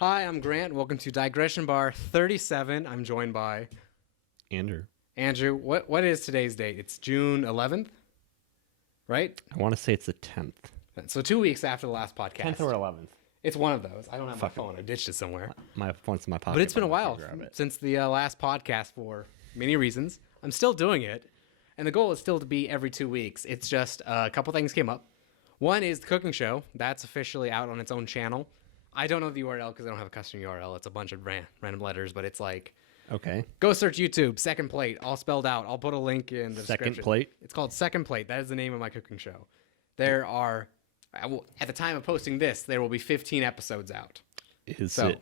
Hi, I'm Grant. Welcome to Digression Bar 37. I'm joined by Andrew. Andrew. What is today's date? It's June 11th, right? I want to say it's the 10th. So 2 weeks after the last podcast. 10th or 11th. It's one of those. I don't have my phone. I ditched it somewhere. My phone's in my pocket. But it's been a while since the last podcast for many reasons. I'm still doing it, and the goal is still to be every 2 weeks. It's just a couple things came up. One is the cooking show. That's officially out on its own channel. I don't know the URL because I don't have a custom URL. It's a bunch of random letters, but it's like... Okay. Go search YouTube, Second Plate, all spelled out. I'll put a link in the description. Second Plate? It's called Second Plate. That is the name of my cooking show. There are... at the time of posting this, there will be 15 episodes out. It Second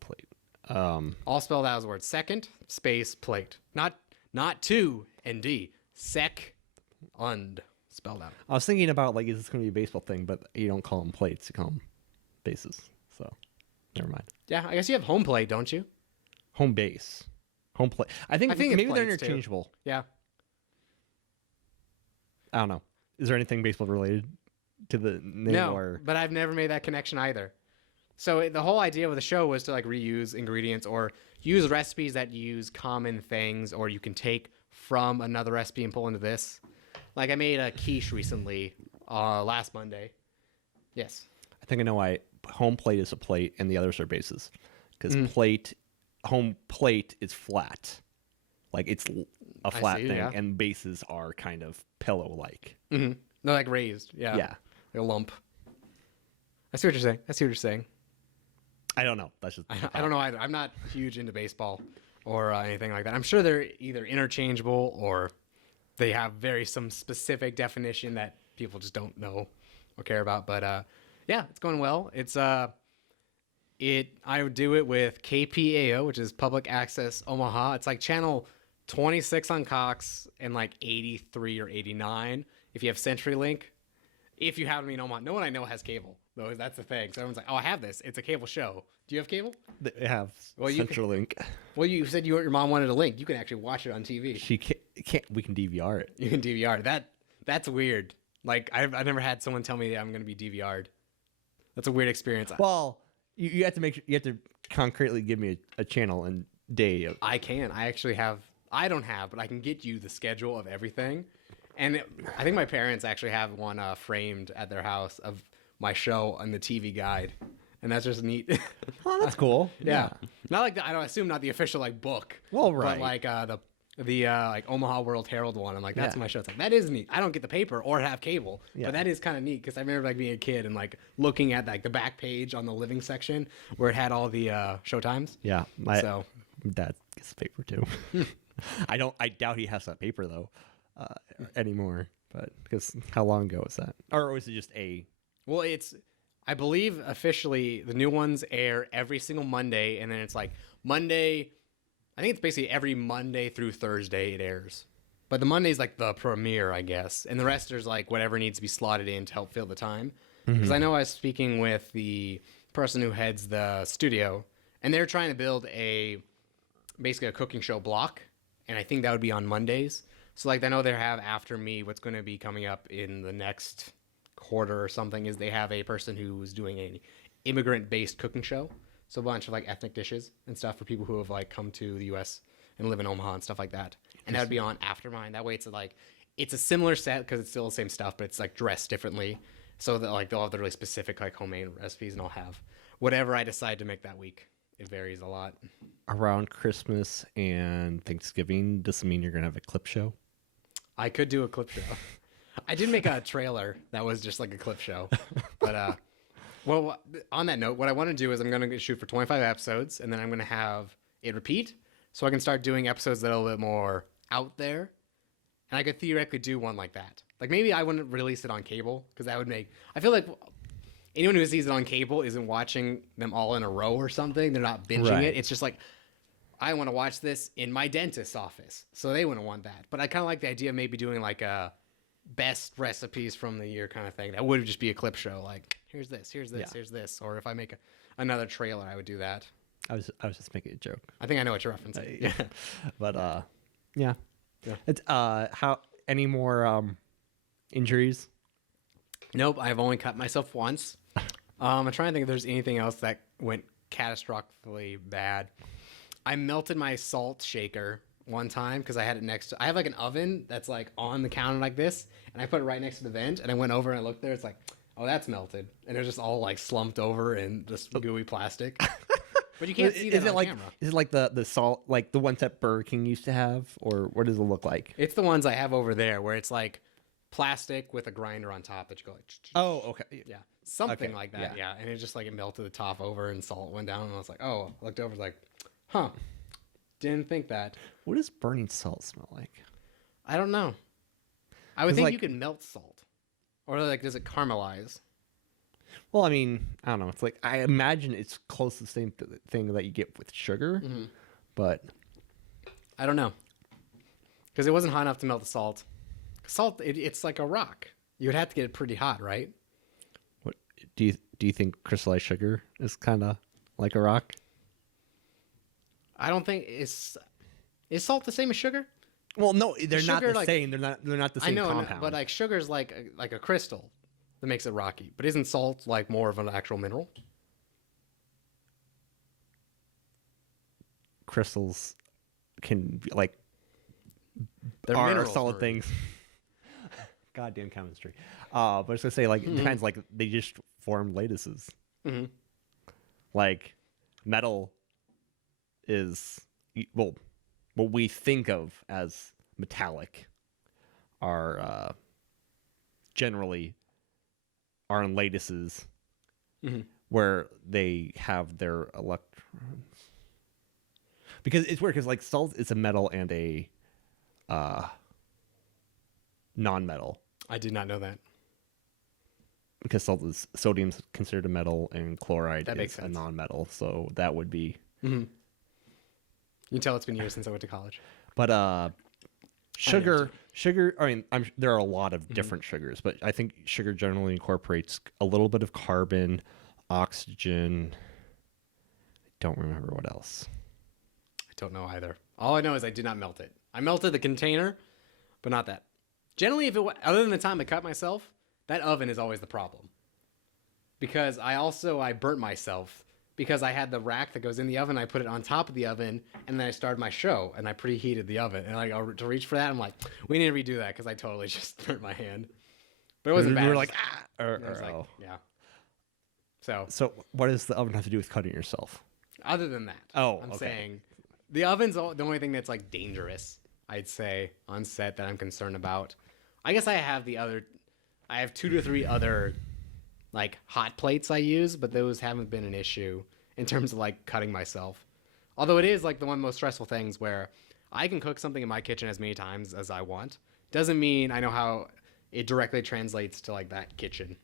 Plate? All spelled out as the word second, space, plate. Not two and D. Sec-und. Spelled out. I was thinking about, is this going to be a baseball thing, but you don't call them plates, you call them bases. So, never mind. Yeah, I guess you have home plate, don't you? Home base. Home plate. I think maybe they're interchangeable. Too. Yeah. I don't know. Is there anything baseball related to the name? No, but I've never made that connection either. So the whole idea of the show was to reuse ingredients or use recipes that use common things, or you can take from another recipe and pull into this. I made a quiche recently, last Monday. Yes. I think I know why home plate is a plate and the others are bases. Because home plate is flat. It's a flat thing, yeah. And bases are kind of pillow-like. Mm-hmm. No, raised. Yeah. Yeah. A lump. I see what you're saying. I don't know. That's just I don't know either. I'm not huge into baseball or anything like that. I'm sure they're either interchangeable or they have some specific definition that people just don't know or care about. But yeah, it's going well. It's I would do it with KPAO, which is Public Access Omaha. It's channel 26 on Cox and 83 or 89 if you have CenturyLink. If you have me in Omaha, no one I know has cable, though. That's the thing. So everyone's like, "Oh, I have this. It's a cable show. Do you have cable?" They have CenturyLink. Well, you said your mom wanted a link. You can actually watch it on TV. She can't. We can DVR it. You can DVR that's weird. I've never had someone tell me that I'm going to be DVR'd. That's a weird experience. Well, you have to make sure you have to concretely give me a channel and day. I can. I actually have. I don't have, but I can get you the schedule of everything. And I think my parents actually have one framed at their house of my show on the TV guide, and that's just neat. Oh, that's cool. Yeah. Not I don't assume not the official book. Well, right. But the Omaha World Herald one. I'm that's my show. It's that is neat. I don't get the paper or have cable, but that is kind of neat because I remember being a kid and looking at the back page on the living section where it had all the show times. Yeah. My dad gets the paper too. I doubt he has that paper though. Anymore, but because how long ago was that? Or was it just a? Well, I believe officially the new ones air every single Monday, and then it's Monday. I think it's basically every Monday through Thursday it airs, but the Monday's the premiere, I guess, and the rest there's whatever needs to be slotted in to help fill the time. Because I know I was speaking with the person who heads the studio, and they're trying to build basically a cooking show block, and I think that would be on Mondays. So I know they have after me, what's going to be coming up in the next quarter or something is they have a person who's doing an immigrant-based cooking show. So a bunch of ethnic dishes and stuff for people who have come to the U.S. and live in Omaha and stuff like that. And that would be on after mine. That way it's a similar set because it's still the same stuff, but it's dressed differently. So that they'll have the really specific homemade recipes, and I'll have whatever I decide to make that week. It varies a lot. Around Christmas and Thanksgiving, does it mean you're going to have a clip show? I could do a clip show. I did make a trailer that was just a clip show. But, well, on that note, what I want to do is I'm going to shoot for 25 episodes, and then I'm going to have it repeat so I can start doing episodes that are a little bit more out there. And I could theoretically do one like that. Maybe I wouldn't release it on cable because that would make... I feel like anyone who sees it on cable isn't watching them all in a row or something. They're not binging it. It's just I want to watch this in my dentist's office, so they wouldn't want that. But I kind of like the idea of maybe doing a best recipes from the year kind of thing. That would just be a clip show. Here's this, here's this. Or if I make another trailer, I would do that. I was just making a joke. I think I know what you're referencing. Yeah. But yeah. It's how any more injuries? Nope, I've only cut myself once. I'm trying to think if there's anything else that went catastrophically bad. I melted my salt shaker one time because I had it next to. I have like an oven that's like on the counter like this, and I put it right next to the vent. And I went over and I looked there. It's like, oh, that's melted, and it was just all like slumped over in just gooey plastic. But you can't see that on camera. Is it like the salt, like the ones that Burger King used to have, or what does it look like? It's the ones I have over there where it's like plastic with a grinder on top that you go like. Oh, okay. Yeah, something like that. Yeah, and it just like it melted the top over and salt went down, and I was like, oh, I looked over like, huh, didn't think that. What does burning salt smell like? I don't know. I would think like, you could melt salt, or like does it caramelize? Well, I mean, I don't know. It's like I imagine it's close to the same thing that you get with sugar, but I don't know because it wasn't hot enough to melt the salt. Salt, it's like a rock. You would have to get it pretty hot, right? What do you think crystallized sugar is kind of like a rock? I don't think is salt the same as sugar? Well, no, they're not the like, same. They're not the same I know, compound. but like sugar's like a crystal that makes it rocky. But isn't salt like more of an actual mineral? Crystals can be like They're are minerals, solid things. Goddamn chemistry. But I was gonna say like it depends. Like they just form lattices. Like metal is well, what we think of as metallic are generally are in lattices where they have their electrons. Because it's weird because like salt is a metal and a non-metal. I did not know that. Because sodium's considered a metal and chloride is a non-metal, so that would be. You can tell it's been years since I went to college. But sugar. I mean, there are a lot of different sugars, but I think sugar generally incorporates a little bit of carbon, oxygen. I don't remember what else. I don't know either. All I know is I did not melt it. I melted the container, but not that. Generally, other than the time I cut myself, that oven is always the problem. Because I burnt myself because I had the rack that goes in the oven. I put it on top of the oven, and then I started my show, and I preheated the oven. And to reach for that, I'm like, we need to redo that because I totally just burnt my hand. But it wasn't bad. You were like, yeah. So what does the oven have to do with cutting yourself? Other than that, I'm saying the oven's the only thing that's like dangerous, I'd say, on set that I'm concerned about. I guess I have 2 to 3 other like hot plates I use, but those haven't been an issue in terms of like cutting myself. Although it is like the one of the most stressful things where I can cook something in my kitchen as many times as I want. Doesn't mean I know how it directly translates to like that kitchen.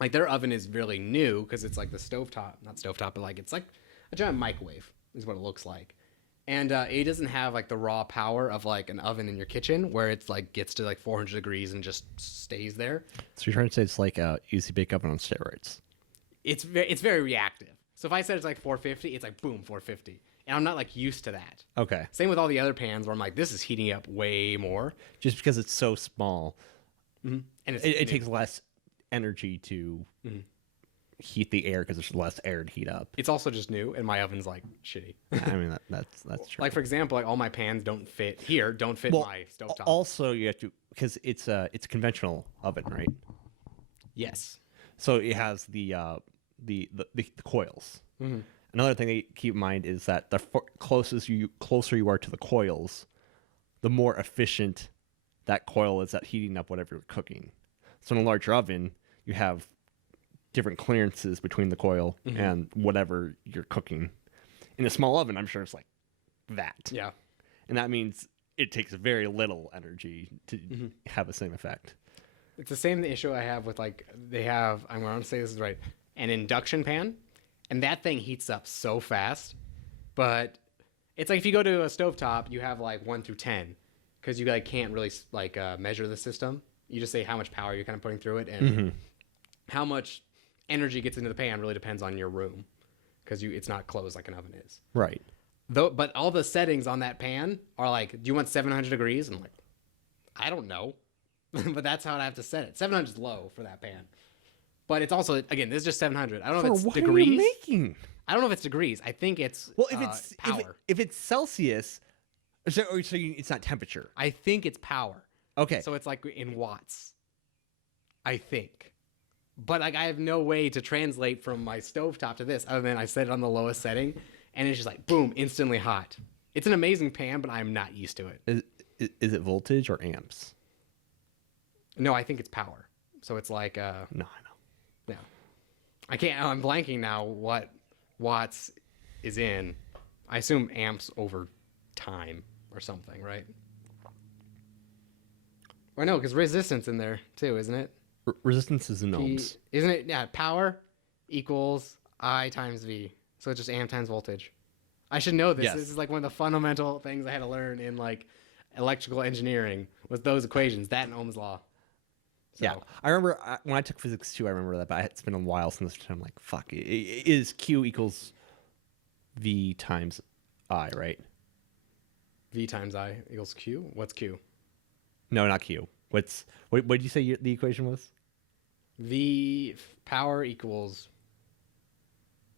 Like their oven is really new because it's like the not stovetop, but like it's like a giant microwave is what it looks like. And it doesn't have like the raw power of like an oven in your kitchen where it's like gets to like 400 degrees and just stays there. So you're trying to say it's like a easy bake oven on steroids? It's very reactive. So if I said it's like 450, it's like boom, 450. And I'm not like used to that. Okay. Same with all the other pans where I'm like, this is heating up way more. Just because it's so small, and it takes less energy to heat the air because there's less air to heat up. It's also just new, and my oven's like shitty. I mean that's true. Like for example, like all my pans don't fit my stovetop. Also, you have to because it's a conventional oven, right? Yes. So it has the coils. Another thing to keep in mind is that the closer you are to the coils, the more efficient that coil is at heating up whatever you're cooking. So in a larger oven, you have different clearances between the coil and whatever you're cooking. In a small oven, I'm sure it's like that. Yeah. And that means it takes very little energy to have the same effect. It's the same issue I have with like I'm going to say this is right, an induction pan, and that thing heats up so fast. But it's like if you go to a stovetop, you have like 1 through 10 because you like can't really like measure the system. You just say how much power you're kind of putting through it, and how much energy gets into the pan really depends on your room because it's not closed like an oven is. Right. But all the settings on that pan are like, do you want 700 degrees? And I'm like, I don't know. But that's how I have to set it. 700 is low for that pan. But it's also, again, this is just 700. I don't know For if it's what degrees. are you making? I don't know if it's degrees. I think it's power. if it's Celsius, so it's not temperature. I think it's power. Okay. So it's like in watts. I think. But like I have no way to translate from my stovetop to this other than I set it on the lowest setting and it's just like boom, instantly hot. It's an amazing pan, but I'm not used to it. Is it voltage or amps? No, I think it's power. So it's like No, I know. no. I'm blanking now what watts is in. I assume amps over time or something, right? Or no, because resistance in there too, isn't it? Resistance is in ohms. Isn't it? Yeah, power equals I times V. So it's just amp times voltage. I should know this. Yes. This is like one of the fundamental things I had to learn in like electrical engineering was those equations, that and Ohm's law. So, Yeah, I remember when I took physics 2, I remember that, but it's been a while since I'm like, fuck, it is Q equals V times I, right? V times I equals Q? What's Q? No, not Q. What did you say the equation was? V power equals.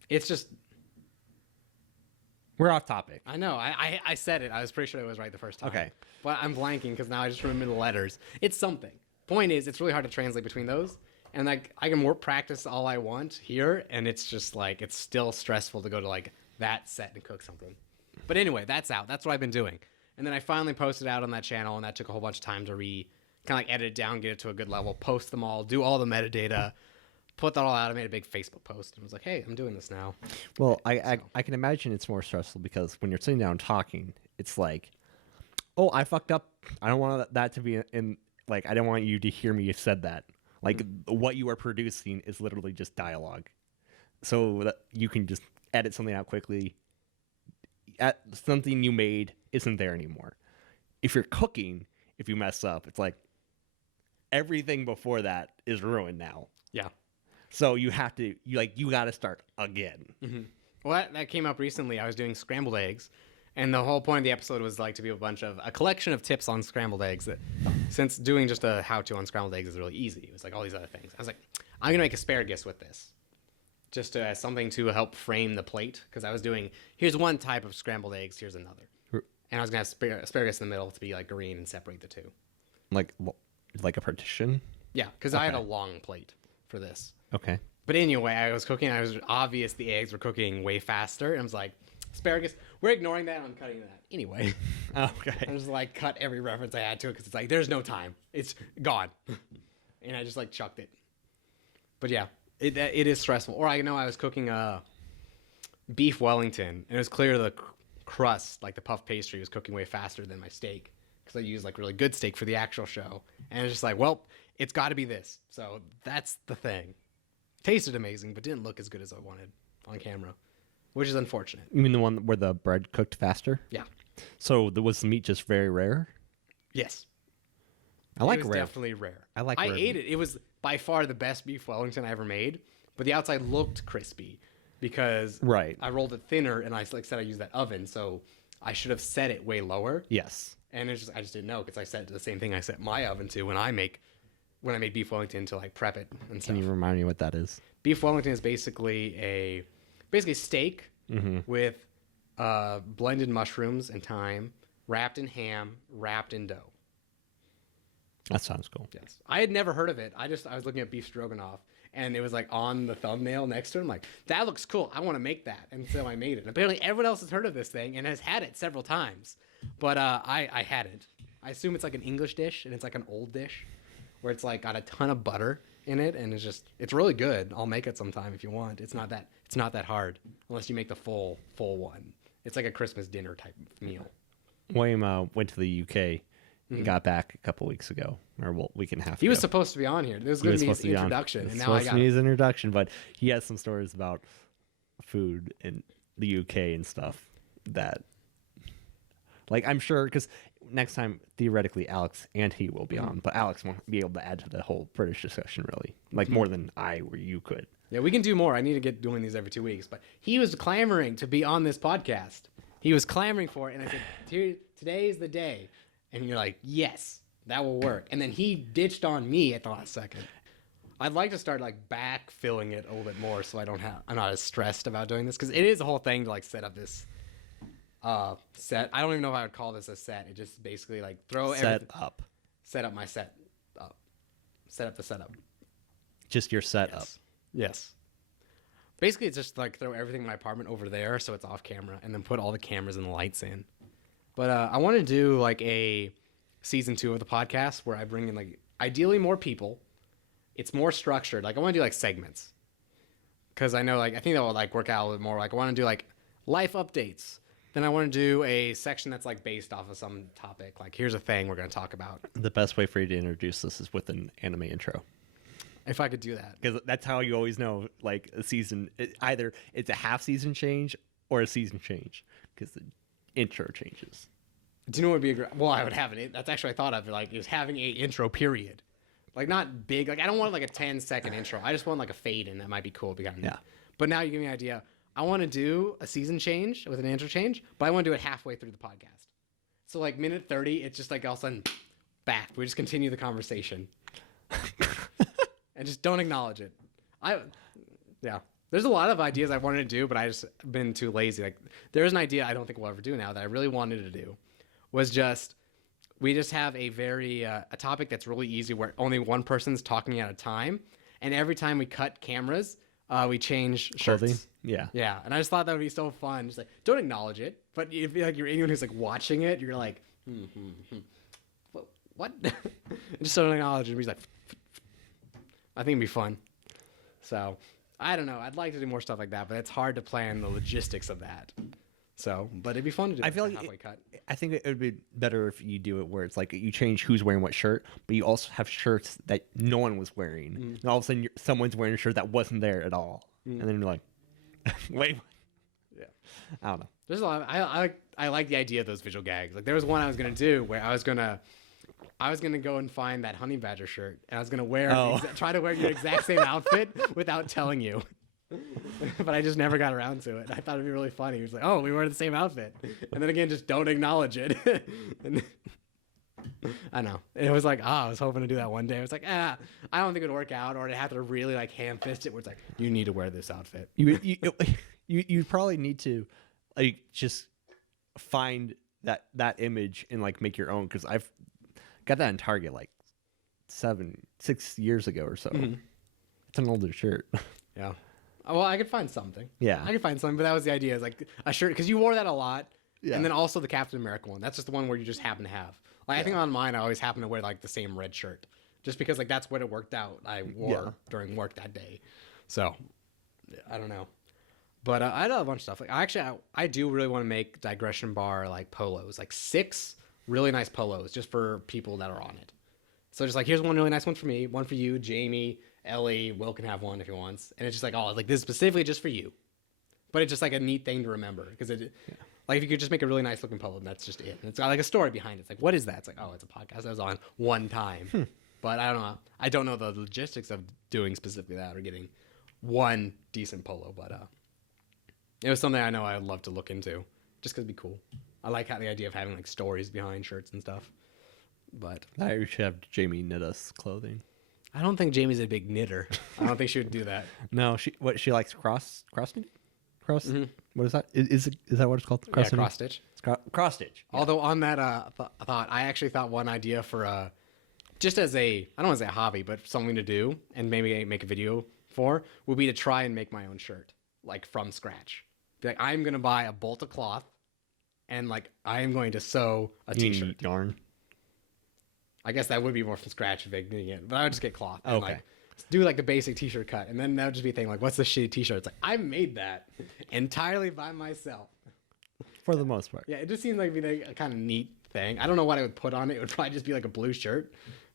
It's just. We're off topic. I know. I said it. I was pretty sure it was right the first time. Okay. But I'm blanking because now I just remember the letters. It's something. Point is, it's really hard to translate between those. And like I can more practice all I want here, and it's just like it's still stressful to go to like that set and cook something. But anyway, that's out. That's what I've been doing. And then I finally posted out on that channel, and that took a whole bunch of time to kind of like edit it down, get it to a good level, post them all, do all the metadata, put that all out. I made a big Facebook post and was like, hey, I'm doing this now. Well, I can imagine it's more stressful because when you're sitting down talking, it's like, oh, I fucked up. I don't want that to be in, like, I don't want you to hear me said that. Like, what you are producing is literally just dialogue. So that you can just edit something out quickly. Something you made isn't there anymore. If you're cooking, if you mess up, it's like everything before that is ruined now. Yeah. So you have to, you got to start again. Mm-hmm. Well, that came up recently. I was doing scrambled eggs, and the whole point of the episode was like to be a collection of tips on scrambled eggs. That, since doing just a how-to on scrambled eggs is really easy, it was like all these other things. I was like, I'm gonna make asparagus with this, just as something to help frame the plate. Because I was doing, here's one type of scrambled eggs, here's another, and I was gonna have asparagus in the middle to be like green and separate the two. Like a partition. Yeah, because I had a long plate for this. Okay. But anyway, I was cooking. I was obvious the eggs were cooking way faster. And I was like, asparagus, we're ignoring that. I'm cutting that. Anyway. Okay. I just like cut every reference I had to it because it's like, there's no time. It's gone. And I just like chucked it. But yeah, it is stressful. Or I know I was cooking beef Wellington. And it was clear the crust, like the puff pastry, was cooking way faster than my steak. Because I used like really good steak for the actual show. And it's just like, well, it's got to be this. So that's the thing. Tasted amazing, but didn't look as good as I wanted on camera, which is unfortunate. You mean the one where the bread cooked faster? Yeah. So was the meat just very rare? Yes. I like it was rare. definitely rare. I like rare ate it. It was by far the best beef Wellington I ever made, but the outside looked crispy because I rolled it thinner, and I said I used that oven, so I should have set it way lower. Yes. And I just didn't know because I set the same thing I set my oven to when I made beef Wellington to like prep it and stuff. Can you remind me what that is? Beef Wellington is basically steak with blended mushrooms and thyme, wrapped in ham, wrapped in dough. That sounds cool. Yes, I had never heard of it. I was looking at beef stroganoff, and it was like on the thumbnail next to it. I'm like, that looks cool. I want to make that, and so I made it. And apparently, everyone else has heard of this thing and has had it several times, but I hadn't. I assume it's like an English dish, and it's like an old dish, where it's like got a ton of butter in it, and it's really good. I'll make it sometime if you want. It's not that hard unless you make the full one. It's like a Christmas dinner type meal. William went to the UK and got back a couple weeks ago, or week and a half ago. He was supposed to be on here. This was going to be his introduction, and now I got his introduction, but he has some stories about food in the UK and stuff that, like, I'm sure because next time, theoretically, Alex and he will be on, but Alex won't be able to add to the whole British discussion, really. Like, more than I or you could. Yeah, we can do more. I need to get doing these every 2 weeks. But he was clamoring to be on this podcast. He was clamoring for it, and I said, today is the day. And you're like, yes, that will work. And then he ditched on me at the last second. I'd like to start like backfilling it a little bit more, so I'm not as stressed about doing this, because it is a whole thing to like set up this set. I don't even know if I would call this a set. It just basically like set up my set up, set up the setup. Just your setup. Yes. Basically, it's just like throw everything in my apartment over there so it's off camera, and then put all the cameras and the lights in. But I want to do like a season 2 of the podcast where I bring in like ideally more people. It's more structured. Like I want to do like segments, because I know like I think that will like work out a little bit more. Like I want to do like life updates. Then I want to do a section that's like based off of some topic. Like here's a thing we're going to talk about. The best way for you to introduce this is with an anime intro. If I could do that, because that's how you always know like a season. Either it's a half season change or a season change, because the intro changes. Do you know what would be a great? Well, I would have it. That's actually I thought of it, like is having a intro period. Like not big. Like I don't want like a 10-second intro. I just want like a fade in. That might be cool. Yeah. But now you give me an idea. I want to do a season change with an intro change, but I want to do it halfway through the podcast. So like minute 30, it's just like all of a sudden back. We just continue the conversation. And just don't acknowledge it. There's a lot of ideas I wanted to do, but I just been too lazy. Like there's an idea I don't think we'll ever do now that I really wanted to do, was just we just have a very a topic that's really easy where only one person's talking at a time, and every time we cut cameras, we change shirts. Clothing? Yeah. And I just thought that would be so fun. Just like don't acknowledge it, but if like you're anyone who's like watching it, you're like, what? Just don't acknowledge it. He's like, I think it'd be fun. So I don't know. I'd like to do more stuff like that, but it's hard to plan the logistics of that. So, but it'd be fun to do. I feel like halfway cut. I think it would be better if you do it where it's like you change who's wearing what shirt, but you also have shirts that no one was wearing. And all of a sudden, someone's wearing a shirt that wasn't there at all, and then you're like, "Wait, yeah." I don't know. There's a lot. I like the idea of those visual gags. Like there was one I was gonna do where I was gonna go and find that honey badger shirt, and I was gonna try to wear your exact same outfit without telling you. But I just never got around to it. I thought it'd be really funny. He was like, "Oh, we wear the same outfit," and then again, just don't acknowledge it. And I know it was like, I was hoping to do that one day. I was like, I don't think it'd work out, or I'd have to really like ham fist it. Where it's like, you need to wear this outfit. You probably need to like just find that image and like make your own, because I've got that in Target like 6 years ago or so. It's an older shirt. Yeah. Well, I could find something. Yeah. I could find something, but that was the idea. Is like a shirt, because you wore that a lot. Yeah. And then also the Captain America one. That's just the one where you just happen to have. Like I think on mine, I always happen to wear like the same red shirt, just because like that's what it worked out. I wore during work that day. So I don't know. But I had a bunch of stuff. Like I do really want to make Digression Bar like polos, like 6 really nice polos just for people that are on it. So just like, here's one really nice one for me, one for you, Jamie, Ellie, Will can have one if he wants. And it's just like, like this is specifically just for you. But it's just like a neat thing to remember, because like if you could just make a really nice looking polo, and that's just it. And it's got like a story behind it. It's like, what is that? It's like, it's a podcast that was on one time. But I don't know. I don't know the logistics of doing specifically that or getting one decent polo. But it was something I know I'd love to look into, just because it'd be cool. I like the idea of having like stories behind shirts and stuff. But I should have Jamie knit us clothing. I don't think Jamie's a big knitter. I don't think she would do that. No, she likes cross knitting. What is that? Is that what it's called? Cross stitch. It's cross stitch. Yeah. Although on that thought, I actually thought one idea for just as I don't want to say a hobby, but something to do and maybe make a video for, would be to try and make my own shirt, like from scratch. Be like, I'm gonna buy a bolt of cloth, and like I am going to sew a t-shirt. Yarn. I guess that would be more from scratch if making it, but I would just get cloth and like do like the basic t-shirt cut, and then that would just be a thing like, what's the shitty t-shirt? It's like, I made that entirely by myself. For the most part. Yeah, it just seems like it'd be a kind of neat thing. I don't know what I would put on it. It would probably just be like a blue shirt,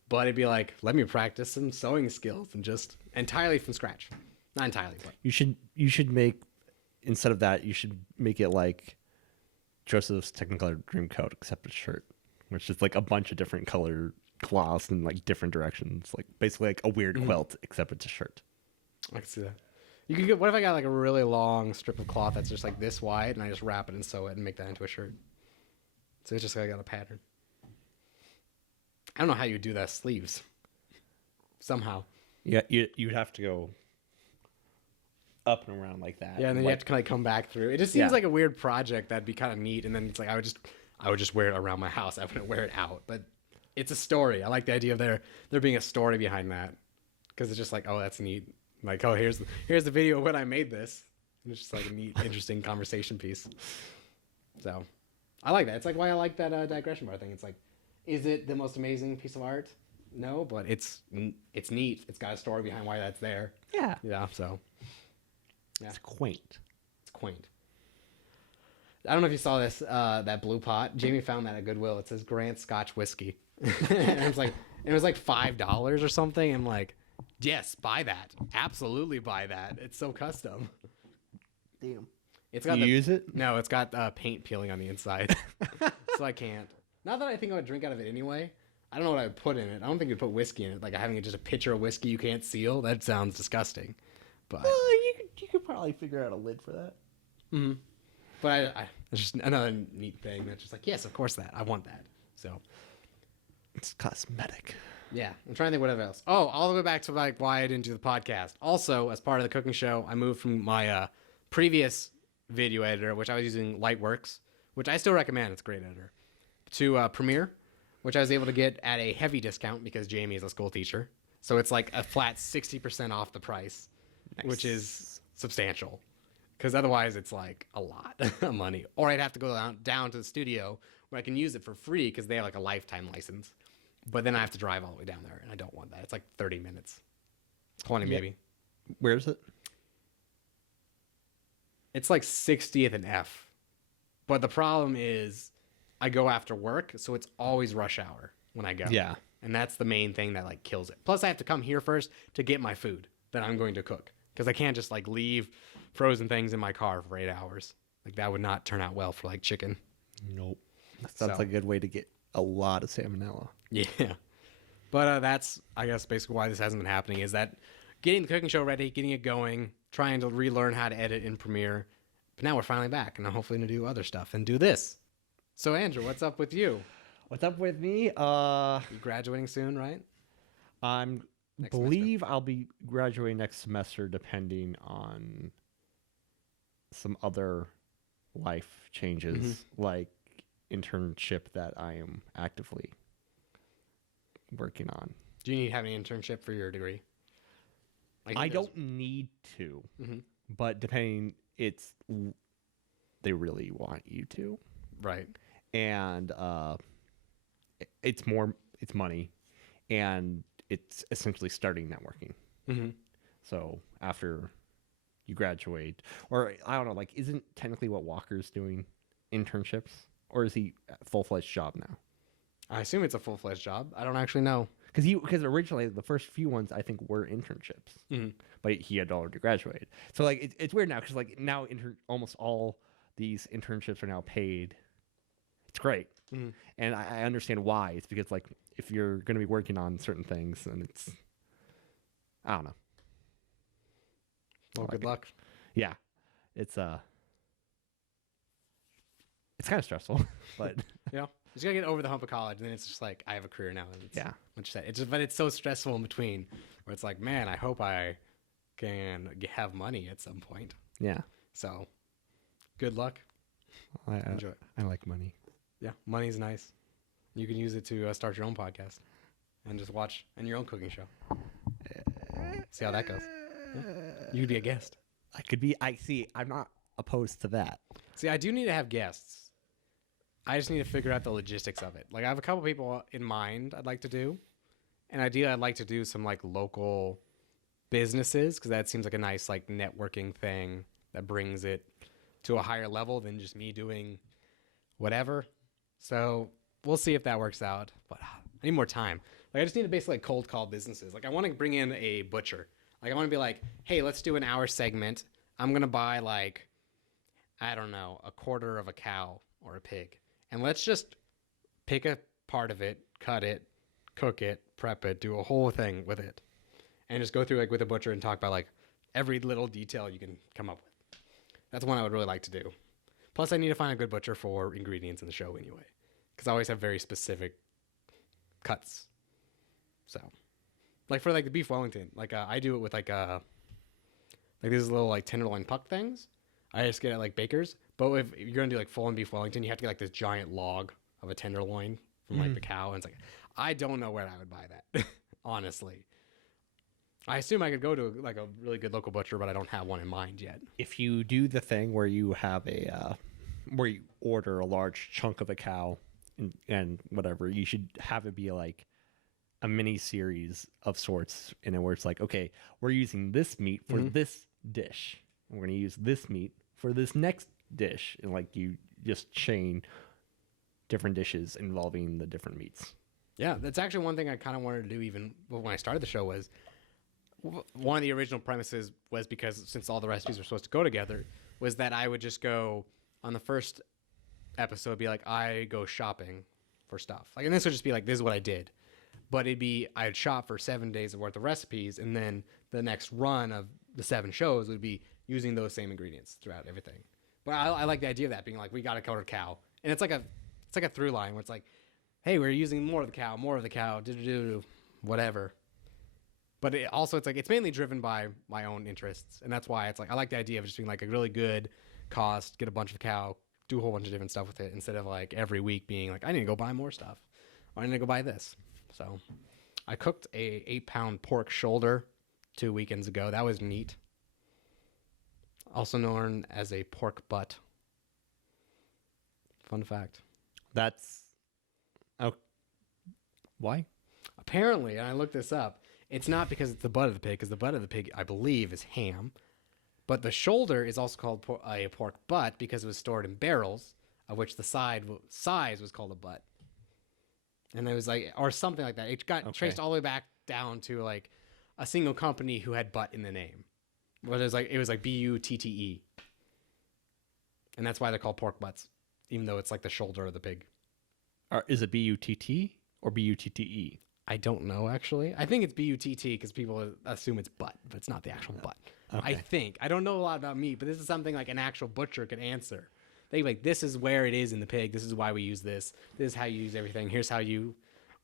but it'd be like, let me practice some sewing skills and just entirely from scratch. Not entirely, but you should make, instead of that, you should make it like Joseph's Technicolor Dreamcoat, except a shirt, which is like a bunch of different color cloths in like different directions, like basically like a weird quilt, except it's a shirt. I can see that. You could get. What if I got like a really long strip of cloth that's just like this wide, and I just wrap it and sew it and make that into a shirt? So it's just like I got a pattern. I don't know how you do that sleeves. Somehow, Yeah, you'd have to go up and around like that. Yeah, and then you have to kind of come back through. It just seems Yeah. like a weird project that'd be kind of neat. And then it's like I would just wear it around my house. I wouldn't wear it out. But it's a story. I like the idea of there being a story behind that, because it's just like, oh, that's neat. Like, oh, here's the video of when I made this. And it's just like a neat, interesting conversation piece. So I like that. It's like why I like that digression bar thing. It's like, is it the most amazing piece of art? No, but it's neat. It's got a story behind why that's there. Yeah. Yeah, so yeah. It's quaint. It's quaint. I don't know if you saw this, that blue pot. Jamie found that at Goodwill. It says Grant Scotch Whiskey. And it was like $5 or something. I'm like, yes, buy that. Absolutely buy that. It's so custom. Damn. It's got use it? No, it's got paint peeling on the inside. So I can't. Not that I think I would drink out of it anyway. I don't know what I would put in it. I don't think you'd put whiskey in it. Like having just a pitcher of whiskey you can't seal. That sounds disgusting. But You could probably figure out a lid for that. mm-hmm. But it's just another neat thing. That's just like, yes, of course that. I want that. So It's cosmetic. yeah, I'm trying to think whatever else. Oh, all the way back to like why I didn't do the podcast. Also, as part of the cooking show, I moved from my previous video editor, which I was using Lightworks, which I still recommend. It's a great editor, to Premiere, which I was able to get at a heavy discount because Jamie is a school teacher. So it's like a flat 60% off the price, which is substantial. Because otherwise it's like a lot of money. Or I'd have to go down to the studio where I can use it for free because they have like a lifetime license. But then I have to drive all the way down there, and I don't want that. It's like 30 minutes. 20 maybe. Where is it? It's like 60th and F. But the problem is I go after work, so it's always rush hour when I go. Yeah. And that's the main thing that like kills it. Plus I have to come here first to get my food that I'm going to cook. Because I can't just like leave frozen things in my car for 8 hours. Like that would not turn out well for like chicken. Nope. That sounds like a good way to get a lot of salmonella. Yeah. But that's, I guess, basically why this hasn't been happening is that getting the cooking show ready, getting it going, trying to relearn how to edit in Premiere. But now we're finally back, and I'm hopefully going to do other stuff and do this. So, Andrew, what's up with you? What's up with me? You're graduating soon, right? I'm believe I'll be graduating next semester, depending on some other life changes, like internship that I am actively working on. Do you need to have an internship for your degree? Like I don't need to, but depending, they really want you to, right? And it's money, and it's essentially starting networking. So after you graduate, or I don't know, like isn't technically what Walker's doing internships, or is he a full-fledged job now? I assume it's a full-fledged job. I don't actually know. Because originally the first few ones I think were internships, but he had already graduated. So like it's weird now because like now almost all these internships are now paid. It's great, and I understand why. It's because like if you're going to be working on certain things, then it's I don't know. Well, good luck. Yeah, it's kind of stressful, but yeah, you just gotta get over the hump of college, and then it's just like I have a career now. And it's, yeah, which it's just, but it's so stressful in between, where it's like, man, I hope I can have money at some point. Yeah. So, good luck. Enjoy it. I like money. Yeah, money's nice. You can use it to start your own podcast and just watch and your own cooking show. See how that goes. Yeah. You could be a guest. I could be. I'm not opposed to that. See, I do need to have guests. I just need to figure out the logistics of it. Like, I have a couple people in mind I'd like to do. And ideally, I'd like to do some, like, local businesses, because that seems like a nice, like, networking thing that brings it to a higher level than just me doing whatever. So, we'll see if that works out. But I need more time. Like, I just need to basically, like, cold call businesses. Like, I want to bring in a butcher. Like, I want to be like, hey, let's do an hour segment. I'm going to buy, like, I don't know, a quarter of a cow or a pig. And let's just pick a part of it, cut it, cook it, prep it, do a whole thing with it. And just go through like with a butcher and talk about like every little detail you can come up with. That's one I would really like to do. Plus I need to find a good butcher for ingredients in the show anyway. Because I always have very specific cuts. So Like for like the beef Wellington, like I do it with like these little like tenderloin puck things. I just get it like Baker's. But if you're gonna do like full on beef Wellington, you have to get like this giant log of a tenderloin from like the cow, and it's like I don't know where I would buy that, honestly. I assume I could go to like a really good local butcher, but I don't have one in mind yet. If you do the thing where you have where you order a large chunk of a cow and whatever, you should have it be like a mini series of sorts, in it where it's like, okay, we're using this meat for this dish, and we're going to use this meat for this next dish, and like you just chain different dishes involving the different meats. Yeah, that's actually one thing I kind of wanted to do even when I started the show was one of the original premises was because since all the recipes were supposed to go together was that I would just go on the first episode be like I go shopping for stuff. Like, and this would just be like, this is what I did. But it'd be I'd shop for 7 days worth of recipes, and then the next run of the 7 shows would be using those same ingredients throughout everything. But I like the idea of that being like we got to cover cow, and it's like a through line where it's like, hey, we're using more of the cow, whatever. But it also it's like it's mainly driven by my own interests, and that's why it's like I like the idea of just being like a really good cost, get a bunch of cow, do a whole bunch of different stuff with it instead of like every week being like I need to go buy more stuff, or I need to go buy this. So I cooked a 8-pound pork shoulder 2 weekends ago. That was neat. Also known as a pork butt. Fun fact. That's why? Apparently, and I looked this up, it's not because it's the butt of the pig, because the butt of the pig, I believe, is ham. But the shoulder is also called a pork butt because it was stored in barrels, of which the size was called a butt. And it was like, or something like that. It got traced all the way back down to like a single company who had butt in the name. But it was like Butte. And that's why they're called pork butts, even though it's like the shoulder of the pig. Is it BUTT or BUTTE? I don't know, actually. I think it's BUTT because people assume it's butt, but it's not the actual butt. Okay. I think. I don't know a lot about meat, but this is something like an actual butcher could answer. They like, this is where it is in the pig. This is why we use this. This is how you use everything. Here's how you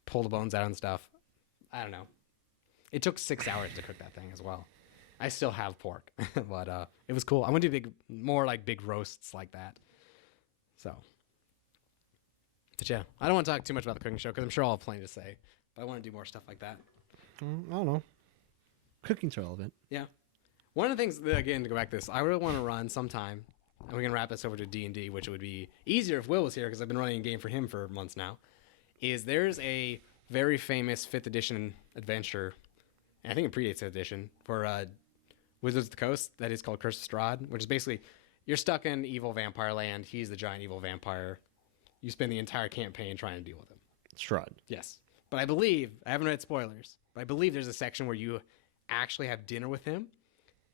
pull the bones out and stuff. I don't know. It took 6 hours to cook that thing as well. I still have pork, but it was cool. I want to do more like big roasts like that. So, but yeah, I don't want to talk too much about the cooking show because I'm sure I'll have plenty to say. But I want to do more stuff like that. I don't know. Cooking's relevant. Yeah. One of the things, again, to go back to this, I really want to run sometime, and we can wrap this over to D&D, which would be easier if Will was here because I've been running a game for him for months now, is there's a very famous 5th edition adventure, and I think it predates the edition, for Wizards of the Coast that is called Curse of Strahd, which is basically you're stuck in evil vampire land. He's the giant evil vampire. You spend the entire campaign trying to deal with him. Strahd. Yes. But I believe, I haven't read spoilers, but I believe there's a section where you actually have dinner with him.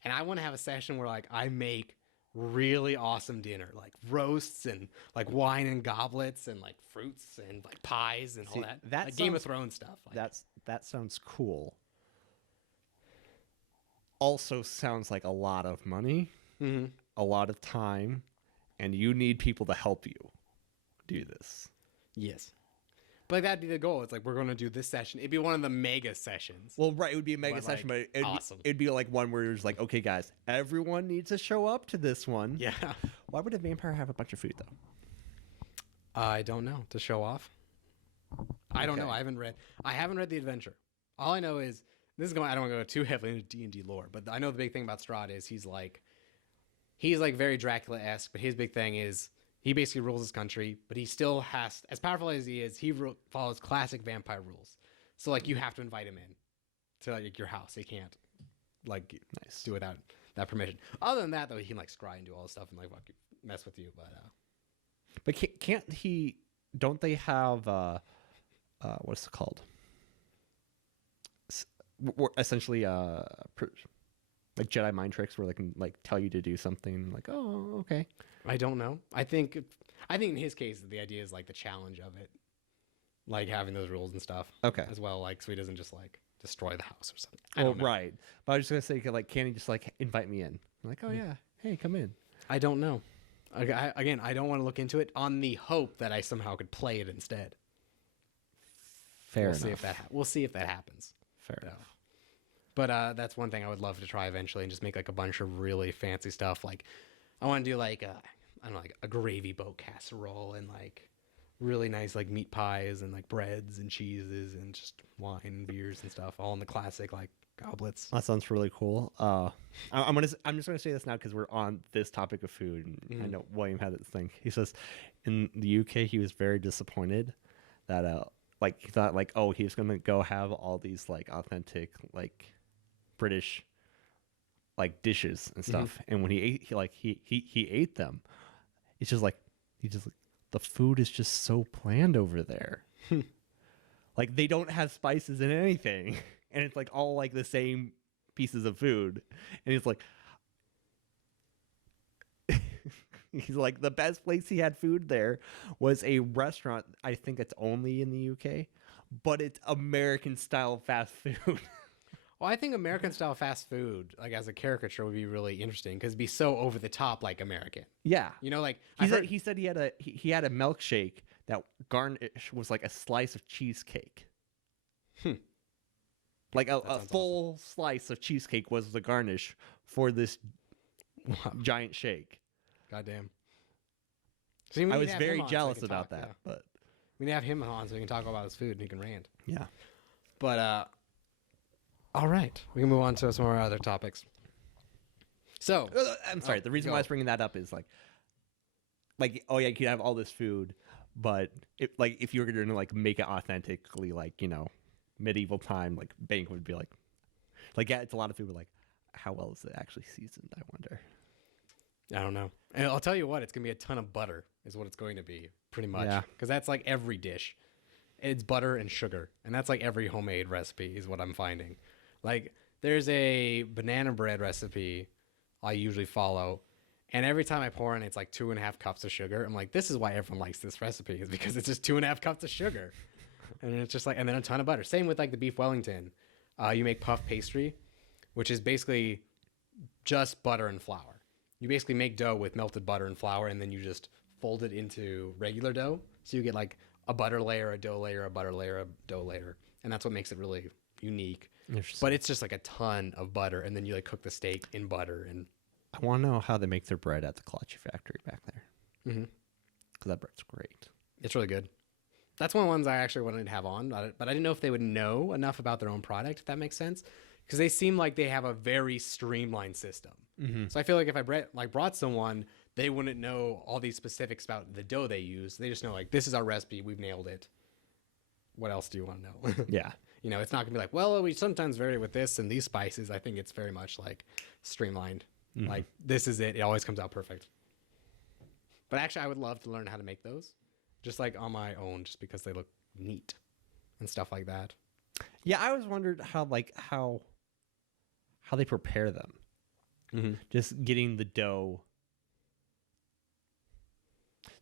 And I want to have a session where like I make really awesome dinner, like roasts and like wine and goblets and like fruits and like pies and all that. Like Game of Thrones stuff. Like. That sounds cool. Also sounds like a lot of money, a lot of time, and you need people to help you do this. Yes. But like, that'd be the goal. It's like, we're going to do this session. It'd be one of the mega sessions. Well, right. It would be a mega session, but it'd be like one where it's like, okay, guys, everyone needs to show up to this one. Yeah. Why would a vampire have a bunch of food, though? I don't know. To show off? I don't know. I haven't read the adventure. All I know is, I don't want to go too heavily into D&D lore, but I know the big thing about Strahd is he's like very Dracula-esque, but his big thing is, he basically rules his country, but he still has, as powerful as he is, he follows classic vampire rules. So, like, you have to invite him in to, like, your house. He can't, like, do without that permission. Other than that, though, he can, like, scry and do all this stuff and, like, mess with you. But can't he, don't they have, what's it called? Essentially, like Jedi mind tricks where they can like tell you to do something like, oh, okay. I don't know. I think in his case, the idea is like the challenge of it, like having those rules and stuff. Okay. As well, like, so he doesn't just like destroy the house or something. Oh, right. But I was just gonna say, like, can he just like invite me in? I'm like, oh yeah, hey, come in. I don't know. Again, I don't want to look into it on the hope that I somehow could play it instead. Fair we'll enough. We'll see if that happens. Fair enough. But that's one thing I would love to try eventually, and just make like a bunch of really fancy stuff. Like I want to do like I don't know, like a gravy boat casserole, and like really nice like meat pies, and like breads and cheeses, and just wine and beers and stuff, all in the classic like goblets. That sounds really cool. I'm just gonna say this now because we're on this topic of food, and I know William had this thing. He says in the UK he was very disappointed that like he thought like, oh, he was gonna go have all these like authentic like British like dishes and stuff, and when he ate he ate them, it's just like the food is just so bland over there. Like they don't have spices in anything, and it's like all like the same pieces of food, and he's like he's like the best place he had food there was a restaurant, I think it's only in the UK, but it's American style fast food. Well, I think American style fast food, like as a caricature, would be really interesting because it'd be so over the top, like American. Yeah, You know, like he said he had a milkshake that garnish was like a slice of cheesecake. Like a full slice of cheesecake was the garnish for this giant shake. Goddamn. See, we I need was to have him very on so jealous he can about talk, that, yeah. but We need to have him on so he can talk about his food and he can rant. yeah. But all right, we can move on to some of our other topics. So I'm sorry. The reason why I was bringing that up is like, oh yeah, you could have all this food, but if you were going to like make it authentically, like, you know, medieval time, like banquet would be like yeah, it's a lot of food, but like, how well is it actually seasoned? I wonder. I don't know. And I'll tell you what, it's gonna be a ton of butter, is what it's going to be, pretty much. Yeah. Because that's like every dish. It's butter and sugar, and that's like every homemade recipe is what I'm finding. Like there's a banana bread recipe I usually follow, and every time I pour in, it's like 2.5 cups of sugar. I'm like, this is why everyone likes this recipe, is because it's just 2.5 cups of sugar, and it's just like, and then a ton of butter. Same with like the beef Wellington. You make puff pastry, which is basically just butter and flour. You basically make dough with melted butter and flour, and then you just fold it into regular dough. So you get like a butter layer, a dough layer, a butter layer, a dough layer, and that's what makes it really unique. But it's just like a ton of butter, and then you like cook the steak in butter. And I want to know how they make their bread at the Kolache factory back there. Mm-hmm. Because that bread's great. It's really good. That's one of the ones I actually wanted to have on, but I didn't know if they would know enough about their own product, if that makes sense. Because they seem like they have a very streamlined system. Mm-hmm. So I feel like if I brought someone, they wouldn't know all these specifics about the dough they use. They just know like, this is our recipe, we've nailed it. What else do you want to know? Yeah. You know, it's not gonna be like, well, we sometimes vary with this and these spices. I think it's very much like streamlined. Mm-hmm. Like this is it. It always comes out perfect. But actually, I would love to learn how to make those, just like on my own, just because they look neat and stuff like that. Yeah, I always wondered how they prepare them. Mm-hmm. Just getting the dough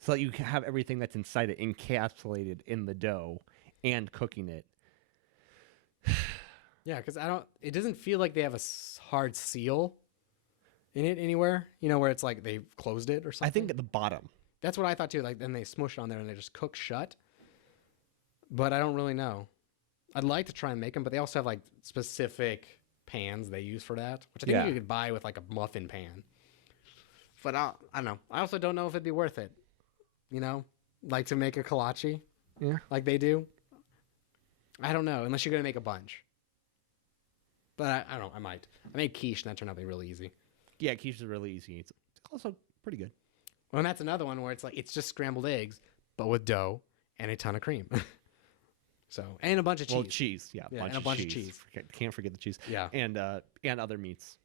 so that you can have everything that's inside it encapsulated in the dough and cooking it. Yeah, because it doesn't feel like they have a hard seal in it anywhere. You know, where it's like they've closed it or something. I think at the bottom. That's what I thought too. Like then they smush it on there and they just cook shut. But I don't really know. I'd like to try and make them, but they also have like specific pans they use for that, which I think you could buy with like a muffin pan. But I don't know. I also don't know if it'd be worth it. You know, like to make a kolache, like they do. I don't know, unless you're gonna make a bunch. But I don't know. I might. I made quiche and that turned out to be really easy. Yeah, quiche is really easy. It's also pretty good. Well, and that's another one where it's like it's just scrambled eggs, but with dough and a ton of cream. So and a bunch of cheese. Well, cheese, yeah, and a bunch of cheese. Can't forget the cheese. Yeah, and other meats.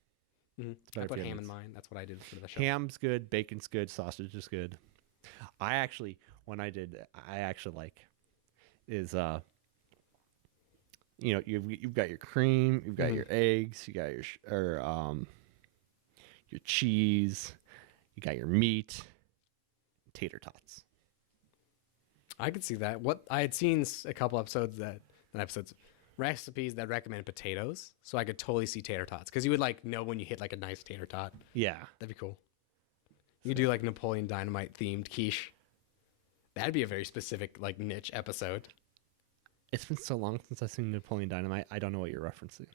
Mm-hmm. I put ham in mine. That's what I did for the show. Ham's good, bacon's good, sausage is good. I actually like is you know, you've got your cream, you've got your eggs, you got your cheese, you got your meat, tater tots. I could see that. What I had seen a couple episodes recipes that recommend potatoes, so I could totally see tater tots because you would like know when you hit like a nice tater tot. Yeah, that'd be cool. You do like Napoleon Dynamite themed quiche. That'd be a very specific like niche episode. It's been so long since I've seen Napoleon Dynamite. I don't know what you're referencing.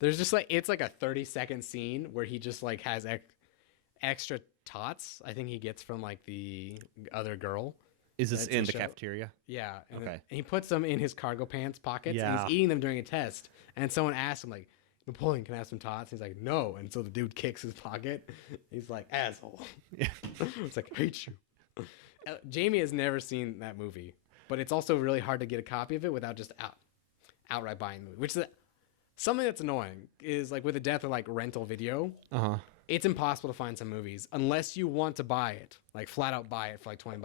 There's just like it's like a 30-second scene where he just like has extra tots. I think he gets from like the other girl. Is this in the cafeteria? Yeah. And Okay. and he puts them in his cargo pants pockets. And Yeah. he's eating them during a test. And someone asks him like, Napoleon, can I have some tots? He's like, no. And so the dude kicks his pocket. He's like, asshole. Yeah. It's like, hate you. Jamie has never seen that movie, but it's also really hard to get a copy of it without just outright buying the movie, which is something that's annoying is like with the death of like rental video. It's impossible to find some movies unless you want to buy it, like flat out buy it for like $20.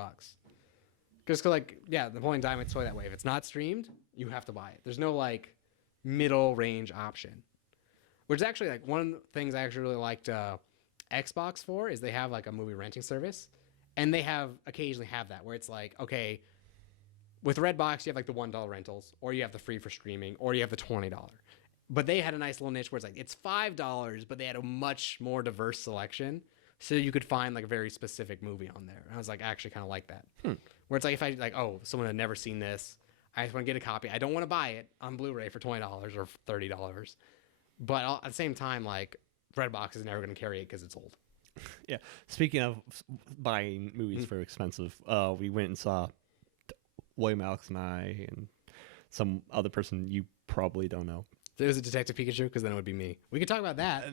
Because like, yeah, Napoleon Dynamite's totally that way. If it's not streamed, you have to buy it. There's no like middle range option. Which is actually like one of the things I actually really liked Xbox for is they have like a movie renting service, and they have occasionally have that where it's like, okay, with Redbox you have like the $1 rentals, or you have the free for streaming, or you have the $20. But they had a nice little niche where it's like it's $5, but they had a much more diverse selection, so you could find like a very specific movie on there. And I was like, I actually kind of like that. Where it's like if I like, oh, someone had never seen this, I just want to get a copy. I don't want to buy it on Blu-ray for $20 or $30. But at the same time, like, Redbox is never going to carry it because it's old. Yeah. Speaking of buying movies for expensive, we went and saw William Alex and I and some other person you probably don't know. There was a Detective Pikachu, because then it would be me. We could talk about that.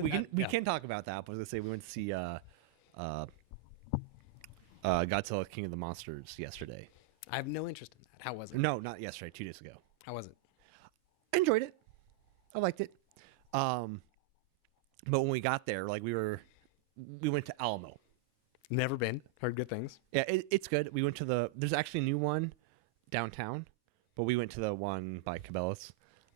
We can talk about that. But I was gonna say we went to see Godzilla King of the Monsters yesterday. I have no interest in that. How was it? No, not yesterday. 2 days ago. How was it? I enjoyed it. I liked it. But when we got there, like we went to Alamo. Never been. Heard good things. Yeah, it's good. We went to there's actually a new one downtown, but we went to the one by Cabela's.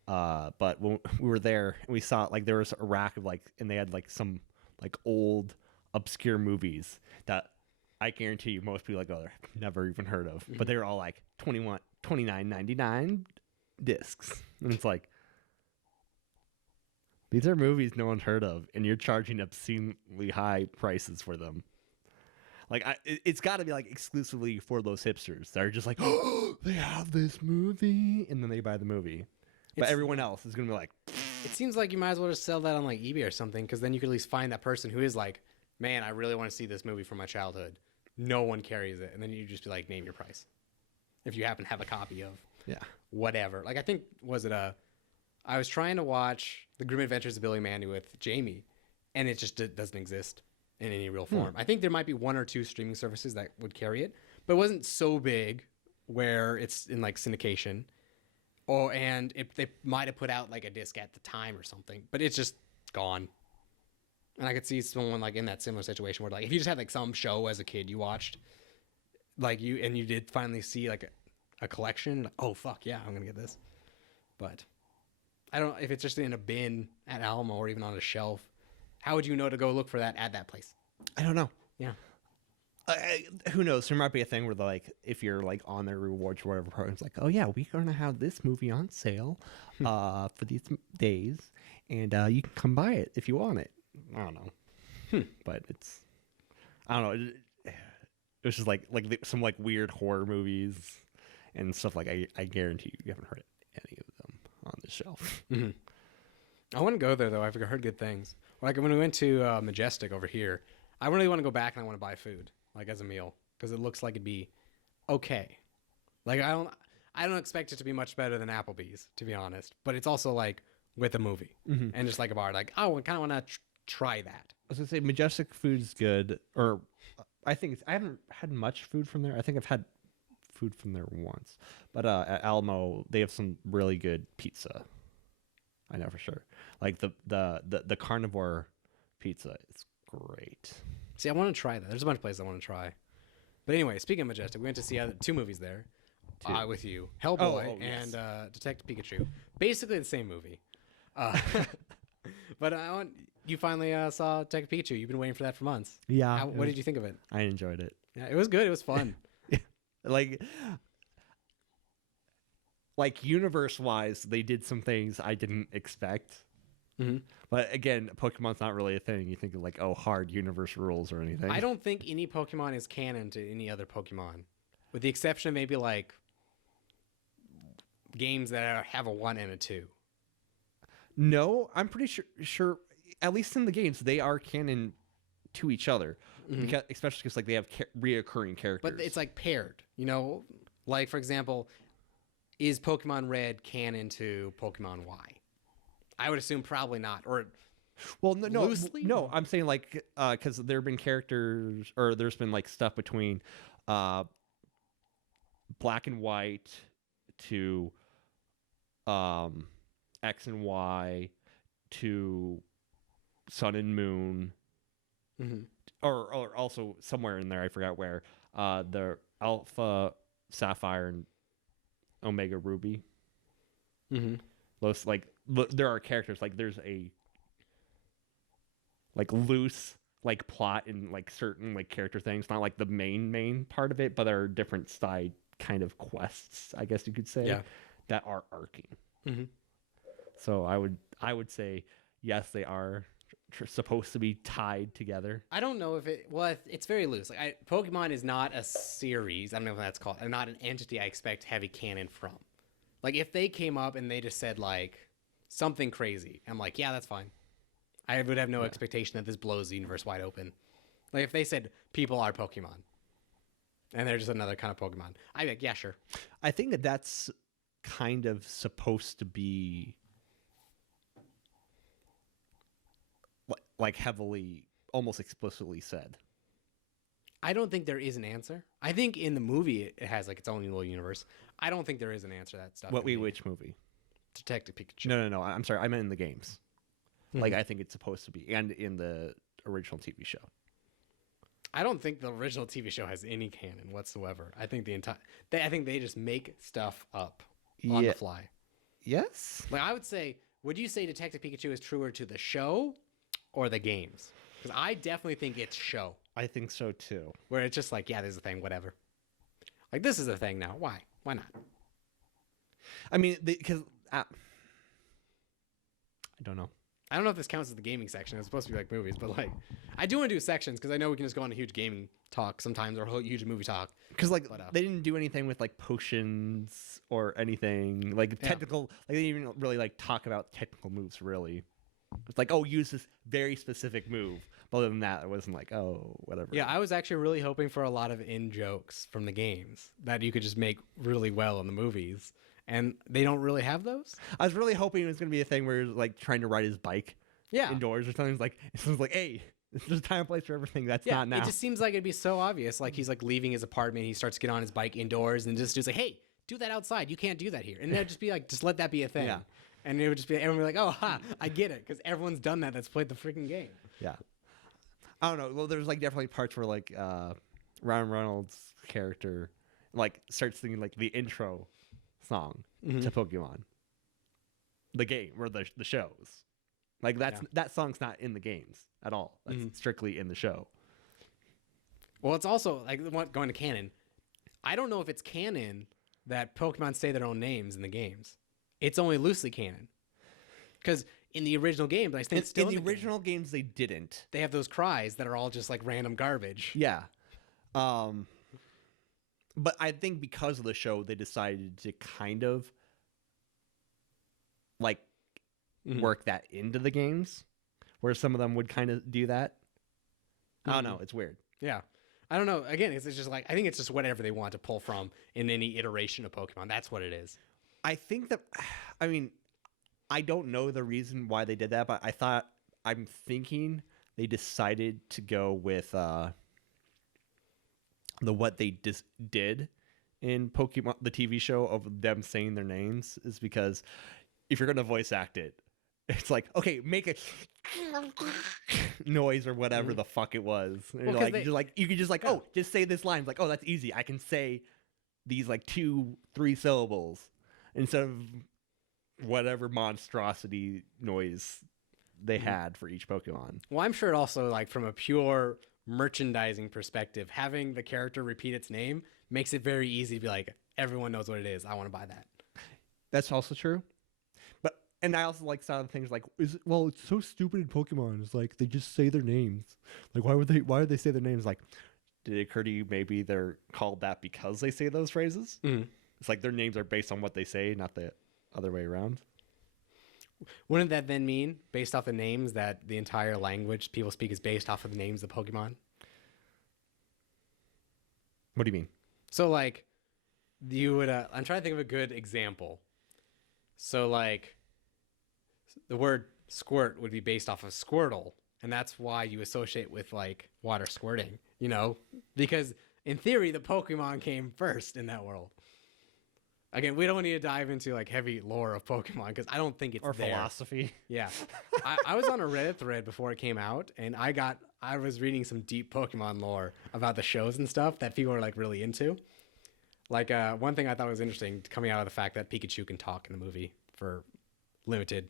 But when we were there, we saw like there was a rack of like, and they had like some like old obscure movies that I guarantee you most people like, oh, they've never even heard of, but they were all like $29.99 discs, and it's like, these are movies no one's heard of, and you're charging obscenely high prices for them. Like, it's got to be like exclusively for those hipsters that are just like, oh, they have this movie, and then they buy the movie. But everyone else is gonna be like, it seems like you might as well just sell that on like eBay or something, because then you could at least find that person who is like, man, I really want to see this movie from my childhood. No one carries it, and then you just be like, name your price. If you happen to have a copy of whatever. Like, I think, I was trying to watch The Grim Adventures of Billy Mandy with Jamie, and it just doesn't exist in any real form. I think there might be 1 or 2 streaming services that would carry it, but it wasn't so big where it's in like syndication. And they might have put out like a disc at the time or something, but it's just gone. And I could see someone like in that similar situation where like if you just had like some show as a kid you watched, like you did finally see like a collection, like, oh fuck yeah, I'm gonna get this. But I don't know if it's just in a bin at Alamo or even on a shelf. How would you know to go look for that at that place? I don't know. Yeah. Who knows? There might be a thing where like if you're like on their rewards or whatever program, it's like, oh yeah, we're gonna have this movie on sale for these days, and you can come buy it if you want it. I don't know, but I don't know. It was just like some like weird horror movies and stuff. Like I guarantee you haven't heard any of them on the shelf. Mm-hmm. I want to go there though. I've heard good things. Like when we went to Majestic over here, I really want to go back and I want to buy food. Like as a meal, because it looks like it'd be okay. Like I don't expect it to be much better than Applebee's, to be honest. But it's also like with a movie and just like a bar. Like, oh, I kind of want to try that. I was gonna say Majestic food's good, or I haven't had much food from there. I think I've had food from there once, but at Alamo they have some really good pizza. I know for sure. Like the carnivore pizza is great. See, I want to try that. There's a bunch of places I want to try. But anyway, speaking of Majestic, we went to see 2 movies there with you. Hellboy and Detective Pikachu. Basically the same movie. But you finally saw Detective Pikachu. You've been waiting for that for months. Yeah. What did you think of it? I enjoyed it. Yeah, it was good. It was fun. Like universe-wise, they did some things I didn't expect. Mm-hmm. But again, Pokemon's not really a thing. You think of like, oh, hard universe rules or anything. I don't think any Pokemon is canon to any other Pokemon, with the exception of maybe like games that have a 1 and a 2. No, I'm pretty sure at least in the games they are canon to each other, because especially because like they have reoccurring characters. But it's like paired, you know, like for example, is Pokemon Red canon to Pokemon Y? I would assume probably not, or well, no, loosely? no. I'm saying like because there have been characters, or there's been like stuff between Black and White to X and Y to Sun and Moon, or also somewhere in there, I forgot where, the Alpha Sapphire and Omega Ruby. Those like there are characters like there's a like loose like plot and like certain like character things, not like the main part of it, but there are different side kind of quests, I guess you could say, that are arcing. So I would say yes, they are supposed to be tied together. I don't know if it's very loose. Like Pokemon is not a series. I don't know if that's called, not an entity I expect heavy canon from. Like if they came up and they just said like something crazy, I'm like, yeah, that's fine. I would have no expectation that this blows the universe wide open. Like if they said people are Pokemon and they're just another kind of Pokemon, I'd be like, yeah, sure. I think that that's kind of supposed to be like heavily, almost explicitly said. I don't think there is an answer. I think in the movie it has like its own little universe. I don't think there is an answer to that stuff. Which movie? Detective Pikachu. No. I'm sorry. I meant in the games. Like I think it's supposed to be, and in the original TV show. I don't think the original TV show has any canon whatsoever. I think I think they just make stuff up on the fly. Yes. Like I would say, would you say Detective Pikachu is truer to the show or the games? Because I definitely think it's show. I think so too. Where it's just like, yeah, there's a thing, whatever. Like this is a thing now. Why? Why not? I mean, because I don't know. I don't know if this counts as the gaming section. It's supposed to be like movies, but like, I do want to do sections because I know we can just go on a huge gaming talk sometimes or a huge movie talk. Because like they didn't do anything with like potions or anything like technical. Like they didn't even really like talk about technical moves. Really, it's like, oh, use this very specific move. But other than that, it wasn't like, oh, whatever. Yeah, I was actually really hoping for a lot of in jokes from the games that you could just make really well in the movies. And they don't really have those. I was really hoping it was going to be a thing where he was like trying to ride his bike indoors or something. It's like, hey, there's a time and place for everything. That's not now. It just seems like it'd be so obvious. Like he's like leaving his apartment. He starts to get on his bike indoors and just like, hey, do that outside. You can't do that here. And they'd just be like, just let that be a thing. Yeah. And it would just be, everyone would be like, oh, ha, I get it. Because everyone's done that that's played the freaking game. Yeah. I don't know. Well, there's like definitely parts where like Ryan Reynolds' character like starts singing like the intro song to Pokemon, the game or the shows. Like that song's not in the games at all. That's strictly in the show. Well, it's also like going to canon. I don't know if it's canon that Pokemon say their own names in the games. It's only loosely canon because in the original games, I think in the original games they didn't. They have those cries that are all just like random garbage. Yeah. But I think because of the show, they decided to kind of like work that into the games, where some of them would kind of do that. I don't know. It's weird. Yeah. I don't know. Again, it's just like, I think it's just whatever they want to pull from in any iteration of Pokemon. That's what it is. I think that, I mean, I don't know the reason why they did that, but I'm thinking they decided to go with what they did in Pokemon, the TV show, of them saying their names, is because if you're going to voice act it, it's like, okay, make a noise or whatever the fuck it was. Well, you could just like, oh, just say this line. It's like, oh, that's easy. I can say these like 2-3 syllables instead of whatever monstrosity noise they had for each Pokemon. Well, I'm sure also like from a pure merchandising perspective, having the character repeat its name makes it very easy to be like, everyone knows what it is. I want to buy that. That's also true. And I also like some things like, it's so stupid in Pokemon. It's like they just say their names. Like why would they say their names? Like, did it occur to you maybe they're called that because they say those phrases? It's like their names are based on what they say, not the other way around. Wouldn't that then mean, based off the names, that the entire language people speak is based off of the names of Pokemon? What do you mean? So, like, you would. I'm trying to think of a good example. So, like, the word squirt would be based off of Squirtle, and that's why you associate with, like, water squirting, because in theory, the Pokemon came first in that world. Again, we don't need to dive into like heavy lore of Pokemon because I don't think it's Or there. philosophy. Yeah, I was on a Reddit thread before it came out, and I was reading some deep Pokemon lore about the shows and stuff that people are like really into. Like one thing I thought was interesting coming out of the fact that Pikachu can talk in the movie for limited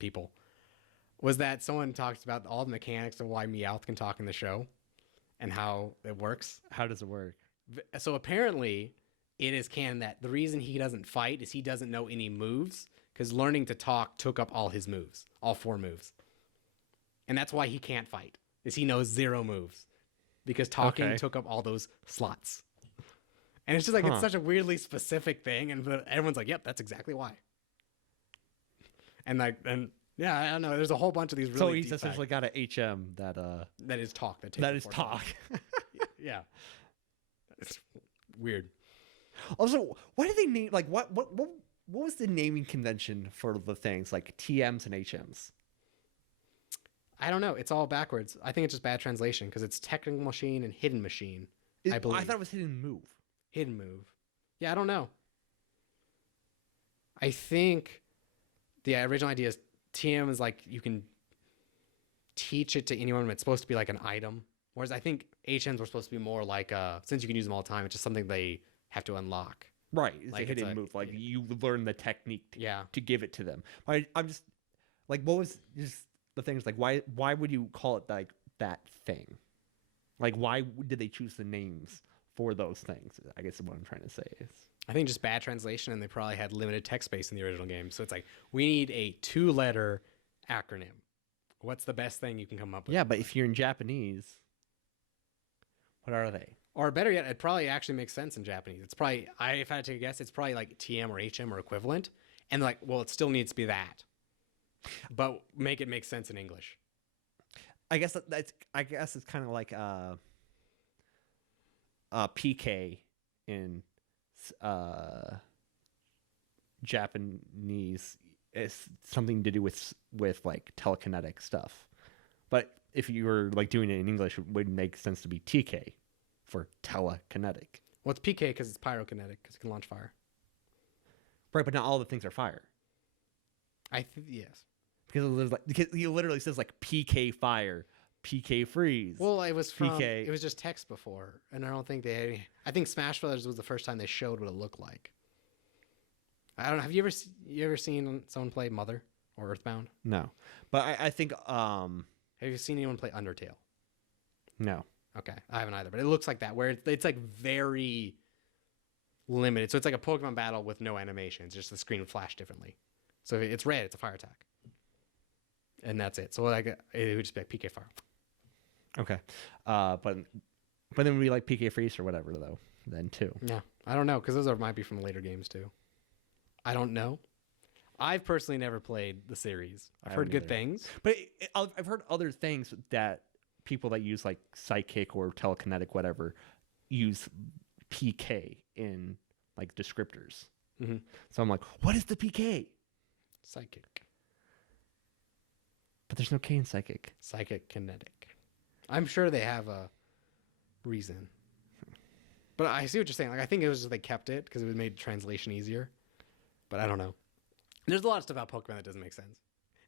people was that someone talked about all the mechanics of why Meowth can talk in the show and how it works. How does it work? So apparently it is canon that the reason he doesn't fight is he doesn't know any moves because learning to talk took up all his moves, all 4 moves. And that's why he can't fight, is he knows 0 moves because talking took up all those slots. And it's just like, it's such a weirdly specific thing. And everyone's like, yep, that's exactly why. And yeah, I don't know. There's a whole bunch of these really So he's deep essentially facts. got a HM That is talk. that is talk. Yeah. It's weird. Also, why did they name like what was the naming convention for the things like TMs and HMs? I don't know. It's all backwards. I think it's just bad translation because it's technical machine and hidden machine. I believe. I thought it was hidden move. Hidden move. Yeah, I don't know. I think the original idea is TM is like you can teach it to anyone. It's supposed to be like an item. Whereas I think HMs were supposed to be more like since you can use them all the time, it's just something they have to unlock. Right, it's Like, a hidden it's move. Like you learn the technique Yeah. to give it to them. I'm just like, what was just the things like why would you call it like that thing? Like why did they choose the names for those things? I guess what I'm trying to say is I think just bad translation, and they probably had limited text space in the original game. So it's like, we need a 2-letter acronym. What's the best thing you can come up with? yeah. But if you're in Japanese, what are they? Or better yet, it probably actually makes sense in Japanese. It's probably, if I had to take a guess, it's probably like TM or HM or equivalent. And like, well, it still needs to be that. But make it make sense in English. I guess I guess it's kind of like PK in Japanese. It's something to do with like telekinetic stuff. But if you were like doing it in English, it would make sense to be TK for telekinetic. Well, it's PK because it's pyrokinetic because it can launch fire. Right, but not all the things are fire. Yes. Because he literally says like PK fire, PK freeze. Well, it was from PK. It was just text before, and I don't think I think Smash Brothers was the first time they showed what it looked like. I don't know. Have you ever seen someone play Mother or Earthbound? No, but I think Have you seen anyone play Undertale? no. Okay, I haven't either, but it looks like that, where it's like very limited. So it's like a Pokemon battle with no animations, just the screen would flash differently. So if it's red, it's a fire attack, and that's it. So like it would just be like PK fire. Okay, but then we like PK freeze or whatever though. Then too. Yeah, I don't know because might be from later games too. I don't know. I've personally never played the series. I've heard good things, but I've heard other things that people that use like psychic or telekinetic whatever use PK in like descriptors. Mm-hmm. So I'm like, what is the PK? Psychic. But there's no K in psychic. Psychic kinetic. I'm sure they have a reason. But I see what you're saying. Like I think it was just they kept it because it would made translation easier. But I don't know. There's a lot of stuff about Pokemon that doesn't make sense.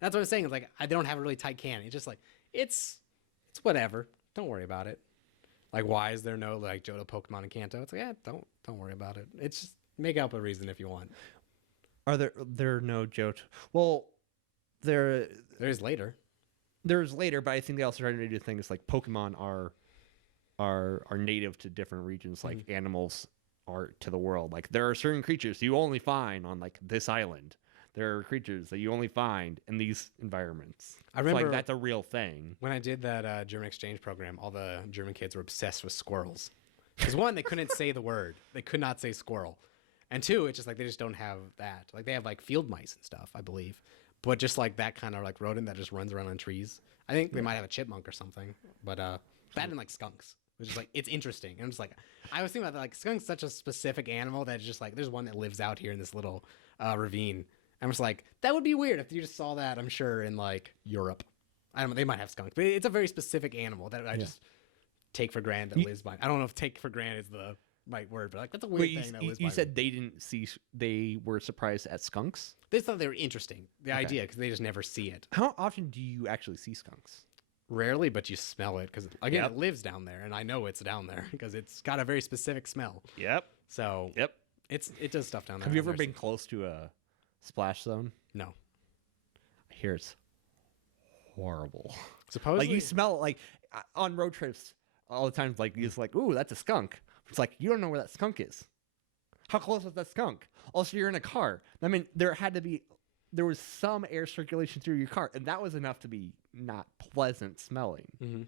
That's what I'm saying. It's like they don't have a really tight canon. It's just like it's whatever. Don't worry about it. Like why is there no like Johto, Pokemon, and Kanto? It's like don't worry about it. It's just make up a reason if you want. Are there no Johto? Well, There's later. There's later, but I think they also try to do things like Pokemon are native to different regions, like animals are to the world. Like there are certain creatures you only find on like this island. There are creatures that you only find in these environments. I remember like that's a real thing. When I did that German exchange program, all the German kids were obsessed with squirrels. Because one, they couldn't say the word. They could not say squirrel. And two, it's just like they just don't have that. Like they have like field mice and stuff, I believe. but just like that kind of like rodent that just runs around on trees. I think they might have a chipmunk or something, but that and like skunks, which is like it's interesting. And I'm just like, I was thinking about that, like skunk's such a specific animal that it's just like there's one that lives out here in this little ravine. I'm just like that would be weird if you just saw that. I'm sure in like Europe, I don't know, they might have skunks, but it's a very specific animal that I just take for granted that lives by. I don't know if take for granted is the right word, but like that's a weird thing that lives by. You said they didn't see. They were surprised at skunks. They thought they were interesting, the idea, because they just never see it. How often do you actually see skunks? Rarely, but you smell it because again, it lives down there, and I know it's down there because it's got a very specific smell. Yep. So it does stuff down there. Have you ever been close to a splash zone? No. I hear it's horrible. Supposedly, like you smell it, like on road trips all the time. Like you're just like, ooh, that's a skunk. It's like you don't know where that skunk is. How close was that skunk? Also, you're in a car. I mean, there was some air circulation through your car, and that was enough to be not pleasant smelling. Mm-hmm.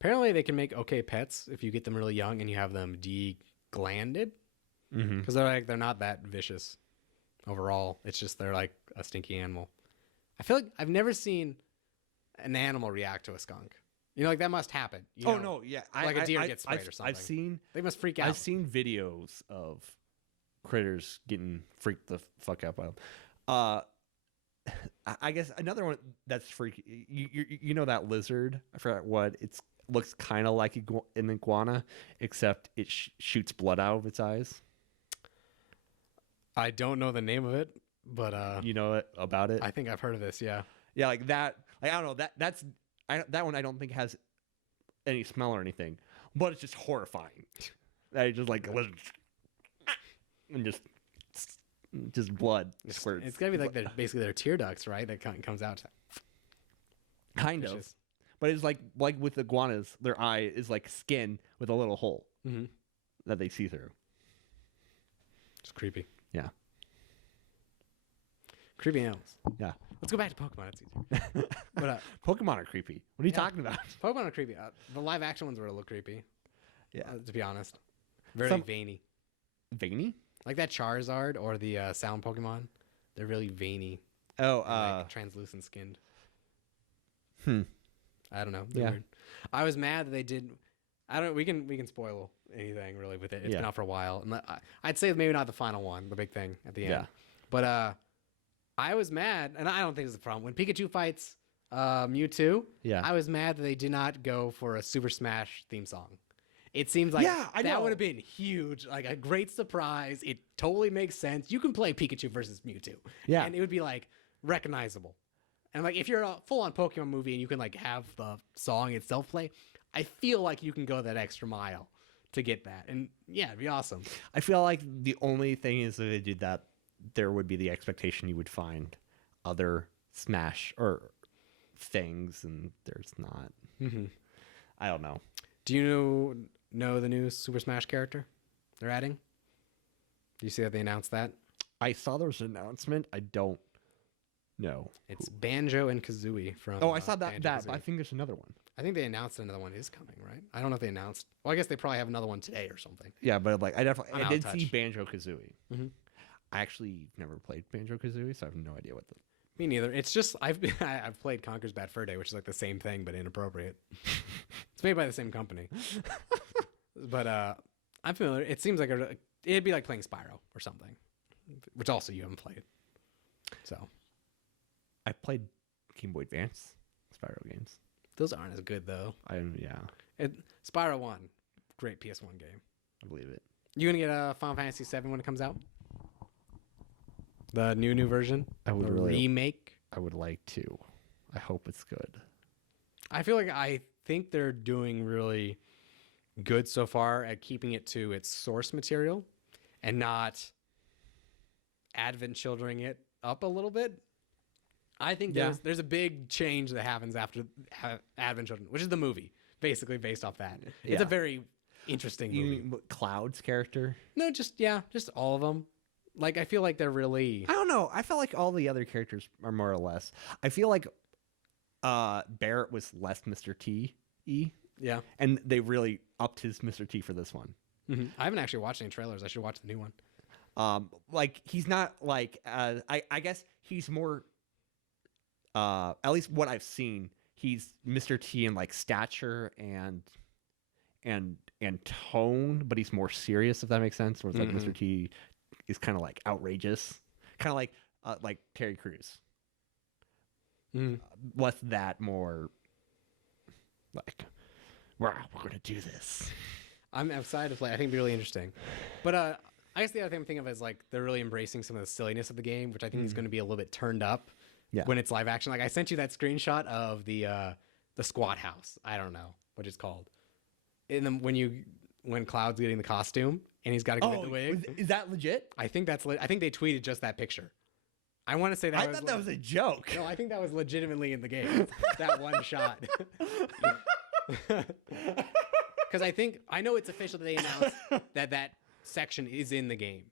Apparently, they can make okay pets if you get them really young and you have them deglanded, because they're not that vicious overall. It's just they're like a stinky animal. I feel like I've never seen an animal react to a skunk. You know, like that must happen. No, yeah, like a deer gets sprayed or something. They must freak out. I've seen videos of critters getting freaked the fuck out by them. I guess another one that's freaky. You know that lizard? I forgot what it looks kind of like an iguana, except it shoots blood out of its eyes. I don't know the name of it, but you know about it. I think I've heard of this. Yeah, like that. Like, I don't know that one I don't think has any smell or anything, but it's just horrifying. That it just like and just blood squirts. It's gotta be like basically their tear ducts, right? That comes out. Kind of, but it's like with iguanas, their eye is like skin with a little hole that they see through. It's creepy. Yeah. Creepy animals. Yeah. Let's go back to Pokemon. It's easier. But Pokemon are creepy. What are you talking about? Pokemon are creepy. The live action ones were a little creepy. Yeah. To be honest. Very veiny. Veiny? Like that Charizard or the sound Pokemon. They're really veiny. Oh, like translucent skinned. I don't know. They're weird. I was mad that they did. I don't. We can spoil anything really with it. It's been out for a while, and I'd say maybe not the final one, the big thing at the end. Yeah. But I was mad, and I don't think it's a problem when Pikachu fights Mewtwo. Yeah. I was mad that they did not go for a Super Smash theme song. It seems like that would have been huge, like a great surprise. It totally makes sense. You can play Pikachu versus Mewtwo, and it would be like recognizable. And like if you're a full-on Pokemon movie and you can like have the song itself play, I feel like you can go that extra mile to get that. And yeah, it'd be awesome. I feel like the only thing is that they did that, there would be the expectation you would find other Smash or things, and there's not. I don't know. Do you know the new Super Smash character they're adding? Do you see that they announced that? I saw there was an announcement. I don't know. It's Banjo and Kazooie from. Oh, I saw that. I think there's another one. I think they announced another one is coming, right? I don't know if they announced. Well, I guess they probably have another one today or something. Yeah, but like I did see Banjo Kazooie. I actually never played Banjo Kazooie, so I have no idea what the. Me neither. It's just I've played Conker's Bad Fur Day, which is like the same thing but inappropriate. It's made by the same company, but I'm familiar. It seems like it'd be like playing Spyro or something, which also you haven't played. So, I played Game Boy Advance Spyro games. Those aren't as good though. Spyro 1, great PS1 game. I believe it. You gonna get a Final Fantasy 7 when it comes out? The new version? I would remake? I would like to. I hope it's good. I think they're doing really good so far at keeping it to its source material and not advent childering it up a little bit. I think there's a big change that happens after Advent Children, which is the movie, basically based off that. Yeah. It's a very interesting movie. You mean Cloud's character? No, just all of them. Like, I feel like they're really... I don't know. I felt like all the other characters are more or less... I feel like Barrett was less Mr. T-y. Yeah. And they really upped his Mr. T for this one. I haven't actually watched any trailers. I should watch the new one. Like he's not like I guess he's more at least what I've seen, he's Mr. T in like stature and tone, but he's more serious, if that makes sense. Where it's like Mr. T is kind of like outrageous, kind of like Terry Crews. Less that, more like we're gonna do this. I'm excited to play. I think it'd be really interesting. But I guess the other thing I'm thinking of is like they're really embracing some of the silliness of the game, which I think is going to be a little bit turned up when it's live action. Like I sent you that screenshot of the squat house. I don't know what it's called. And then when Cloud's getting the costume and he's got to get the wig. Is that legit? I think that's. I think they tweeted just that picture. I want to say that. I thought that was a joke. No, I think that was legitimately in the game. That one shot. Because I know it's official that they announced that section is in the game.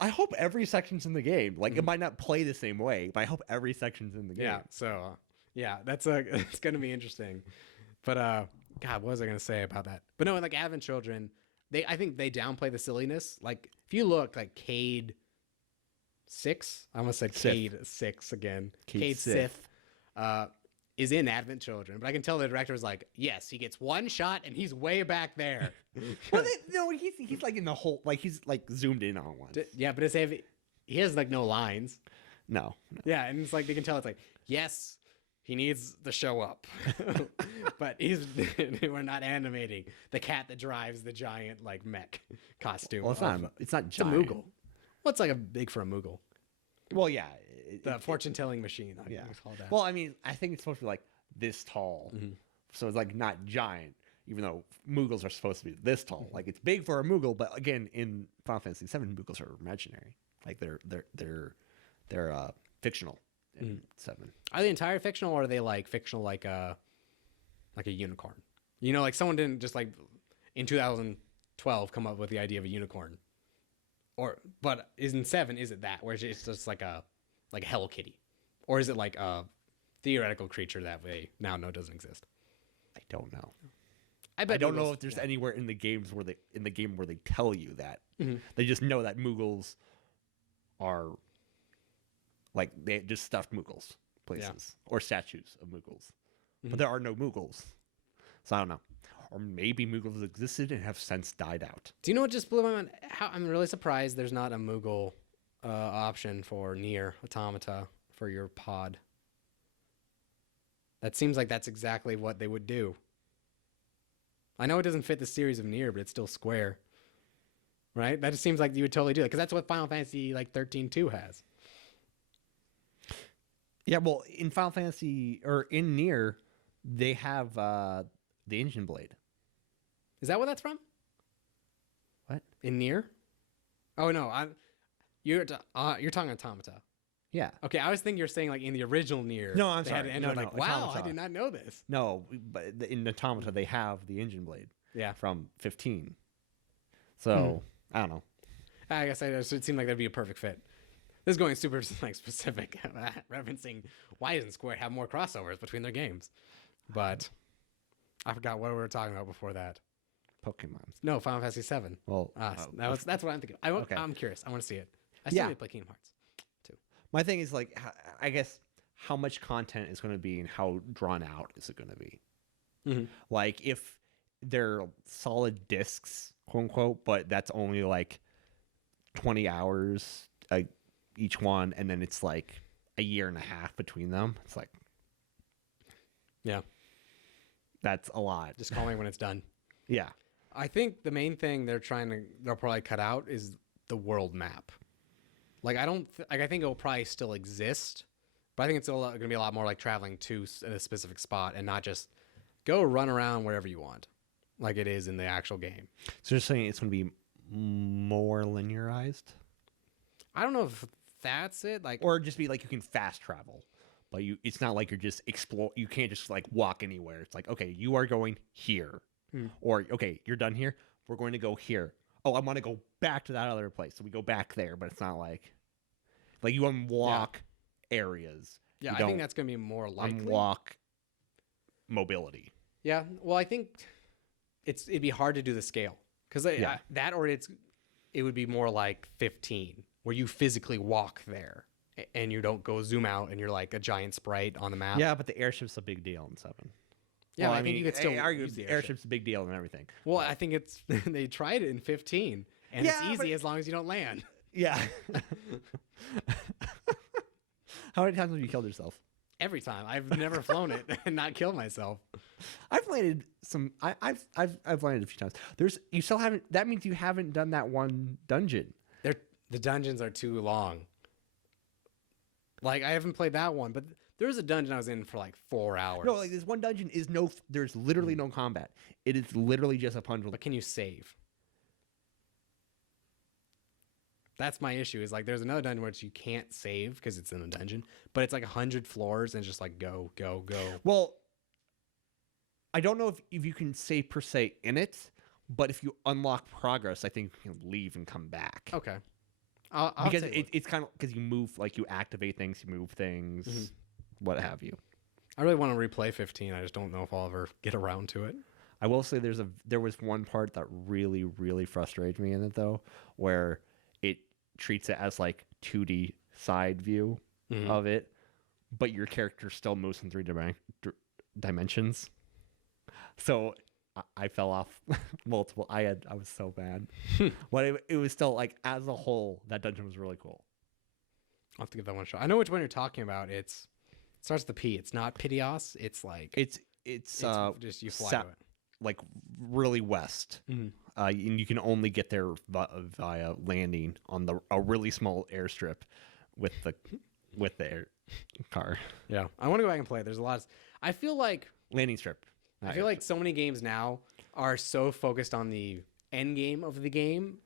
I hope every section's in the game. Like it might not play the same way, but I hope every section's in the game. Yeah. So that's it's gonna be interesting. But God, what was I gonna say about that? But no, like Advent Children, I think they downplay the silliness. Like if you look like Cade 6, I almost said Cade 6 again. Cade Sith is in Advent Children, but I can tell the director was like, yes, he gets one shot and he's way back there. Well, no, he's like in the whole, like he's like zoomed in on one. Yeah, but he has like no lines. No. Yeah, and it's like they can tell it's like, yes, he needs to show up, but we're not animating the cat that drives the giant like mech costume. Well, it's not giant. A Moogle. Well, it's like a big for a Moogle. Well, yeah. The fortune-telling machine. Yeah. Well, I mean, I think it's supposed to be like this tall. So it's like not giant, even though Moogles are supposed to be this tall. Like it's big for a Moogle, but again, in Final Fantasy VII, Moogles are imaginary. Like they're fictional in 7. Are they entirely fictional, or are they like fictional like a unicorn? You know, like someone didn't just like in 2012 come up with the idea of a unicorn. But in 7, is it that where it's just like a Hello Kitty, or is it like a theoretical creature that we now know doesn't exist? I don't know. I don't know if there's anywhere in the games where they tell you that. They just know that Moogles are like they just stuffed Moogles places or statues of Moogles, but there are no Moogles, so I don't know. Or maybe Moogles existed and have since died out. Do you know what just blew my mind? I'm really surprised there's not a Moogle option for Nier Automata for your pod. That seems like that's exactly what they would do. I know it doesn't fit the series of Nier, but it's still Square. Right? That just seems like you would totally do it, because that's what Final Fantasy like 13-2 has. Yeah, well, in Final Fantasy, or in Nier, they have the engine blade. Is that what that's from? What? In Nier? Oh no, you're talking Automata. Yeah. Okay, I was thinking you're saying like in the original Nier. No, I'm sorry. No, like, wow, Automata. I did not know this. No, but in Automata they have the engine blade. Yeah. From 15. So I don't know. I guess it seemed like that'd be a perfect fit. This is going super like specific, referencing why doesn't Square have more crossovers between their games? But I forgot what we were talking about before that. Pokemon. No, Final Fantasy VII. Well, that's what I'm thinking. Okay. I'm curious. I want to see it. I still need to play Kingdom Hearts too. My thing is like, I guess how much content is going to be and how drawn out is it going to be? Like if they're solid discs, quote unquote, but that's only like 20 hours each one, and then it's like a year and a half between them. It's like, yeah, that's a lot. Just call me when it's done. Yeah. I think the main thing they'll probably cut out is the world map. Like I think it will probably still exist, but I think it's going to be a lot more like traveling to a specific spot and not just go run around wherever you want, like it is in the actual game. So you're saying it's going to be more linearized? I don't know if that's it. Like, or just be like you can fast travel, but it's not like you're just explore. You can't just like walk anywhere. It's like, okay, you are going here. Or, okay, you're done here. We're going to go here. Oh, I want to go back to that other place. So we go back there, but it's not like you unlock areas. Yeah, I think that's going to be more likely. Unlock mobility. Yeah, well, I think it'd be hard to do the scale. Because it would be more like 15, where you physically walk there and you don't go zoom out and you're like a giant sprite on the map. Yeah, but the airship's a big deal in 7. Yeah, well, I think you could still use the airship's a big deal and everything. Well, I think it's they tried it in 15, and it's easy as long as you don't land. Yeah. How many times have you killed yourself? Every time. I've never flown it and not killed myself. I've landed some. I've landed a few times. You still haven't. That means you haven't done that one dungeon. The dungeons are too long. Like I haven't played that one, but there was a dungeon I was in for like 4 hours. No, like this one dungeon is there's literally no combat. It is literally just a punch. But can you save? That's my issue. Is like there's another dungeon where you can't save because it's in a dungeon, but it's like 100 floors and it's just like go, go, go. Well, I don't know if you can save per se in it, but if you unlock progress, I think you can leave and come back. Okay. Because it's kind of because you move, like you activate things, you move things, what have you. I really want to replay 15. I just don't know if I'll ever get around to it. I will say there was one part that really, really frustrated me in it though, where it treats it as like 2D side view of it, but your character still moves in 3 dimensions. So I fell off multiple. I was so bad, but it was still like as a whole that dungeon was really cool. I'll have to give that one a shot. I know which one you're talking about. It starts with the P. It's not Pitios. It's like it's just you fly to it. Like really west, and you can only get there via landing on a really small airstrip with the air car. Yeah, I want to go back and play it. There's a lot. I feel like landing strip. I feel like so many games now are so focused on the end game of the game,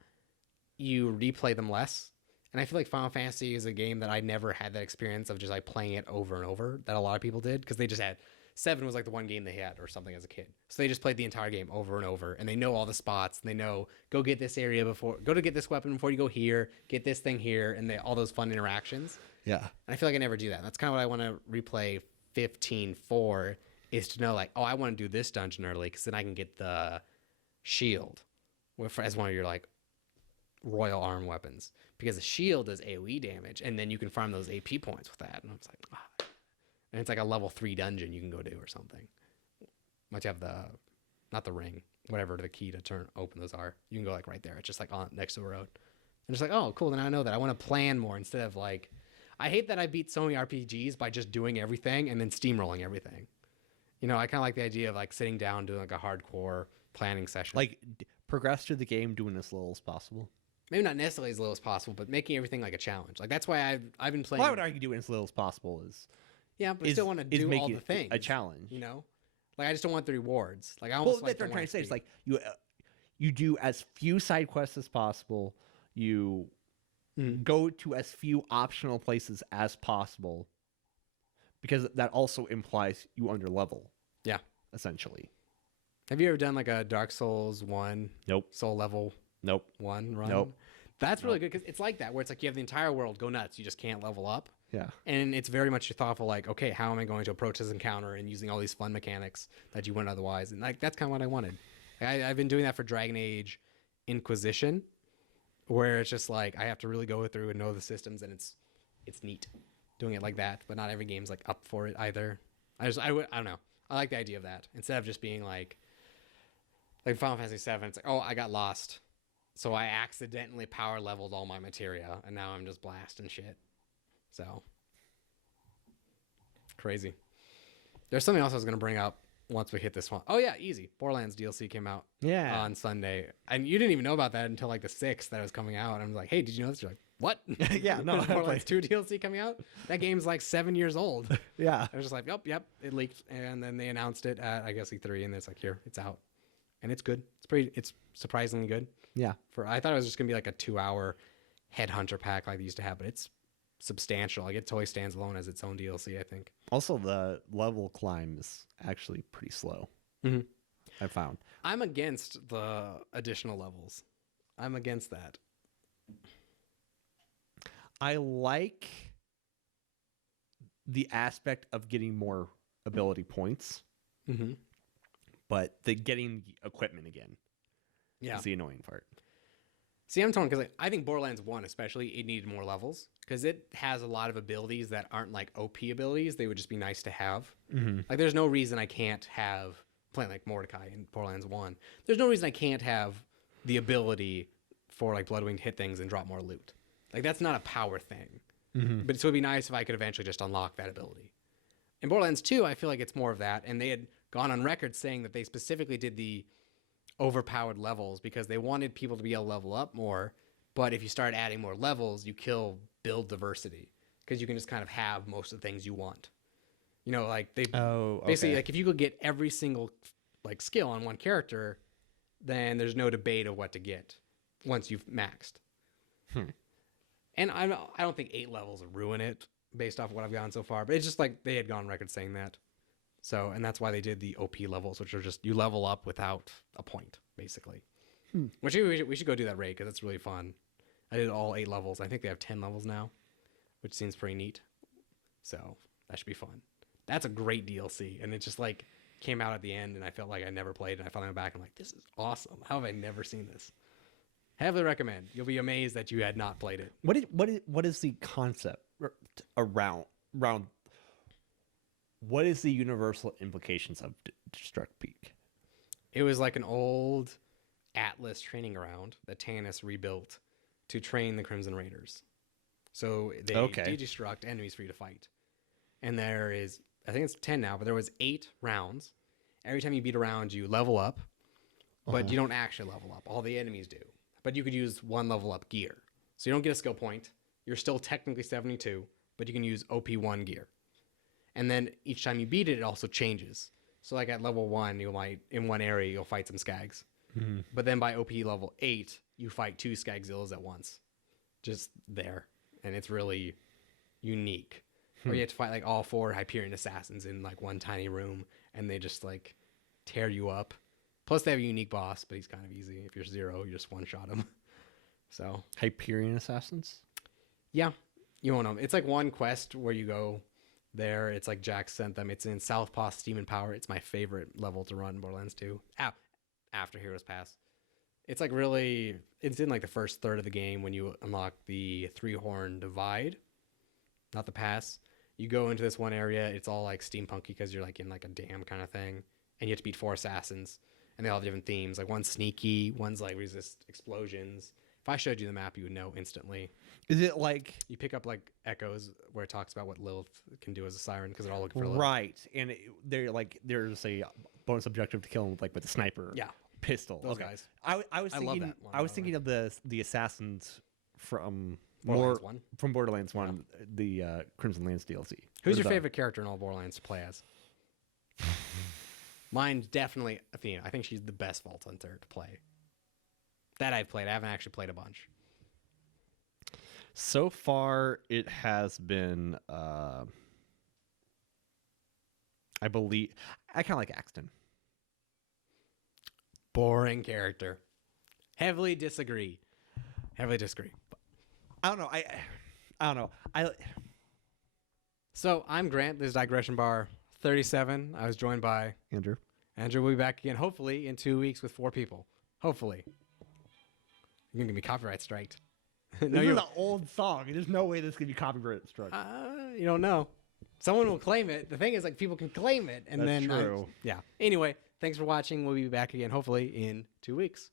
you replay them less. And I feel like Final Fantasy is a game that I never had that experience of just like playing it over and over that a lot of people did because they just had 7 was like the one game they had or something as a kid. So they just played the entire game over and over and they know all the spots and they know go get this area go to get this weapon before you go here, get this thing here, and all those fun interactions. Yeah. And I feel like I never do that. That's kind of what I want to replay 15 for is to know like, oh, I want to do this dungeon early because then I can get the shield as one of your like royal arm weapons because the shield does AoE damage and then you can farm those AP points with that. And I was like, ah. And it's like a level 3 dungeon you can go do or something. Once you have not the ring, whatever the key to open those are, you can go like right there. It's just like on next to the road. And it's like, oh, cool. Then I know that I want to plan more instead of like, I hate that I beat so many RPGs by just doing everything and then steamrolling everything. You know, I kind of like the idea of like sitting down, doing like a hardcore planning session. Like progress through the game doing as little as possible. Maybe not necessarily as little as possible, but making everything like a challenge. Like that's why I've been playing. Well, I would argue doing as little as possible is. Yeah, but I still want to do all the things. A challenge. You know? Like I just don't want the rewards. Like I almost that's what I'm trying to say. It's like you do as few side quests as possible. You go to as few optional places as possible. Because that also implies you under level. Yeah. Essentially. Have you ever done like a Dark Souls 1? Nope. Soul level? Nope. 1 run? Nope. That's really good because it's like that where it's like you have the entire world go nuts. You just can't level up. Yeah. And it's very much thoughtful like, okay, how am I going to approach this encounter and using all these fun mechanics that you wouldn't otherwise? And like that's kind of what I wanted. I've been doing that for Dragon Age Inquisition where it's just like I have to really go through and know the systems and it's neat doing it like that, but not every game's like up for it either. I don't know. I like the idea of that instead of just being like Final Fantasy 7. It's like, oh, I got lost, so I accidentally power leveled all my materia, and now I'm just blasting shit. So crazy. There's something else I was gonna bring up once we hit this one. Oh yeah, easy. Borderlands DLC came out on Sunday, and you didn't even know about that until like the 6th that it was coming out. And I was like, hey, did you know this? You're like, what? Yeah, no. Borderlands 2 DLC coming out? That game's like 7 years old. Yeah. I was just like, yep, it leaked. And then they announced it at, I guess, E3, and it's like, here, it's out. And it's good. It's surprisingly good. Yeah. I thought it was just going to be like a 2-hour headhunter pack like they used to have, but it's substantial. Like it totally stands alone as its own DLC, I think. Also, the level climb is actually pretty slow. Mm-hmm. I found. I'm against the additional levels. I'm against that. I like the aspect of getting more ability points, but the getting equipment again is the annoying part. See, I'm torn because I think Borderlands 1 especially, it needed more levels because it has a lot of abilities that aren't like OP abilities. They would just be nice to have. Mm-hmm. Like there's no reason I can't have, playing like Mordecai in Borderlands 1, there's no reason I can't have the ability for like Bloodwing to hit things and drop more loot. Like that's not a power thing. Mm-hmm. But it would be nice if I could eventually just unlock that ability. In Borderlands 2, I feel like it's more of that. And they had gone on record saying that they specifically did the overpowered levels because they wanted people to be able to level up more. But if you start adding more levels, you kill build diversity because you can just kind of have most of the things you want. You know, like they basically like if you could get every single like skill on one character, then there's no debate of what to get once you've maxed. And I don't think 8 levels would ruin it based off of what I've gotten so far. But it's just like they had gone on record saying that. So, and that's why they did the OP levels, which are just you level up without a point, basically. Which we should go do that raid because it's really fun. I did all 8 levels. I think they have 10 levels now, which seems pretty neat. So that should be fun. That's a great DLC, and it just like came out at the end, and I felt like I never played, and I finally went back and I'm like, this is awesome. How have I never seen this? Heavily recommend. You'll be amazed that you had not played it. What is the concept around what is the universal implications of Destruct Peak? It was like an old Atlas training ground that Tannis rebuilt to train the Crimson Raiders. So they de-destruct enemies for you to fight. And there is, I think it's 10 now, but there was 8 rounds. Every time you beat a round, you level up, but you don't actually level up. All the enemies do. But you could use 1 level up gear. So you don't get a skill point. You're still technically 72, but you can use OP1 gear. And then each time you beat it, it also changes. So like at level 1, you might, in one area, you'll fight some Skags. Mm-hmm. But then by OP level 8, you fight 2 Skagzillas at once. Just there. And it's really unique. Or you have to fight like all 4 Hyperion assassins in like one tiny room, and they just like tear you up. Plus they have a unique boss, but he's kind of easy. If you're 0, you just one-shot him. So Hyperion assassins? Yeah. You won't know. It's like one quest where you go there. It's like Jack sent them. It's in Southpaw Steam and Power. It's my favorite level to run in Borderlands 2. After Heroes Pass. It's like really, it's in like the first third of the game when you unlock the 3-horn divide. Not the pass. You go into this one area. It's all like steampunky because you're like in like a dam kind of thing. And you have to beat 4 assassins. And they all have different themes. Like one's sneaky, one's like resist explosions. If I showed you the map, you would know instantly. Is it like you pick up like echoes where it talks about what Lilith can do as a siren because they're all looking for Lilith. Right, and they're like there's a bonus objective to kill them like with a sniper. Pistol. Those guys. I was thinking. Love that one, I was thinking of the assassins from Borderlands 1. From Borderlands 1, the Crimson Lands DLC. Who's your favorite character in all Borderlands to play as? Mine's definitely Athena. I think she's the best Vault Hunter to play. That I've played. I haven't actually played a bunch. So far, it has been, I believe, I kind of like Axton. Boring character. Heavily disagree. I don't know. I don't know. So I'm Grant. This is Digression Bar 37. I was joined by Andrew. Andrew will be back again, hopefully, in 2 weeks with 4 people. Hopefully. You're going to get me copyright striked. This is an old song. There's no way this could be copyright struck. You don't know. Someone will claim it. The thing is, like, people can claim it, and That's then true. Yeah. Anyway, thanks for watching. We'll be back again, hopefully, in 2 weeks.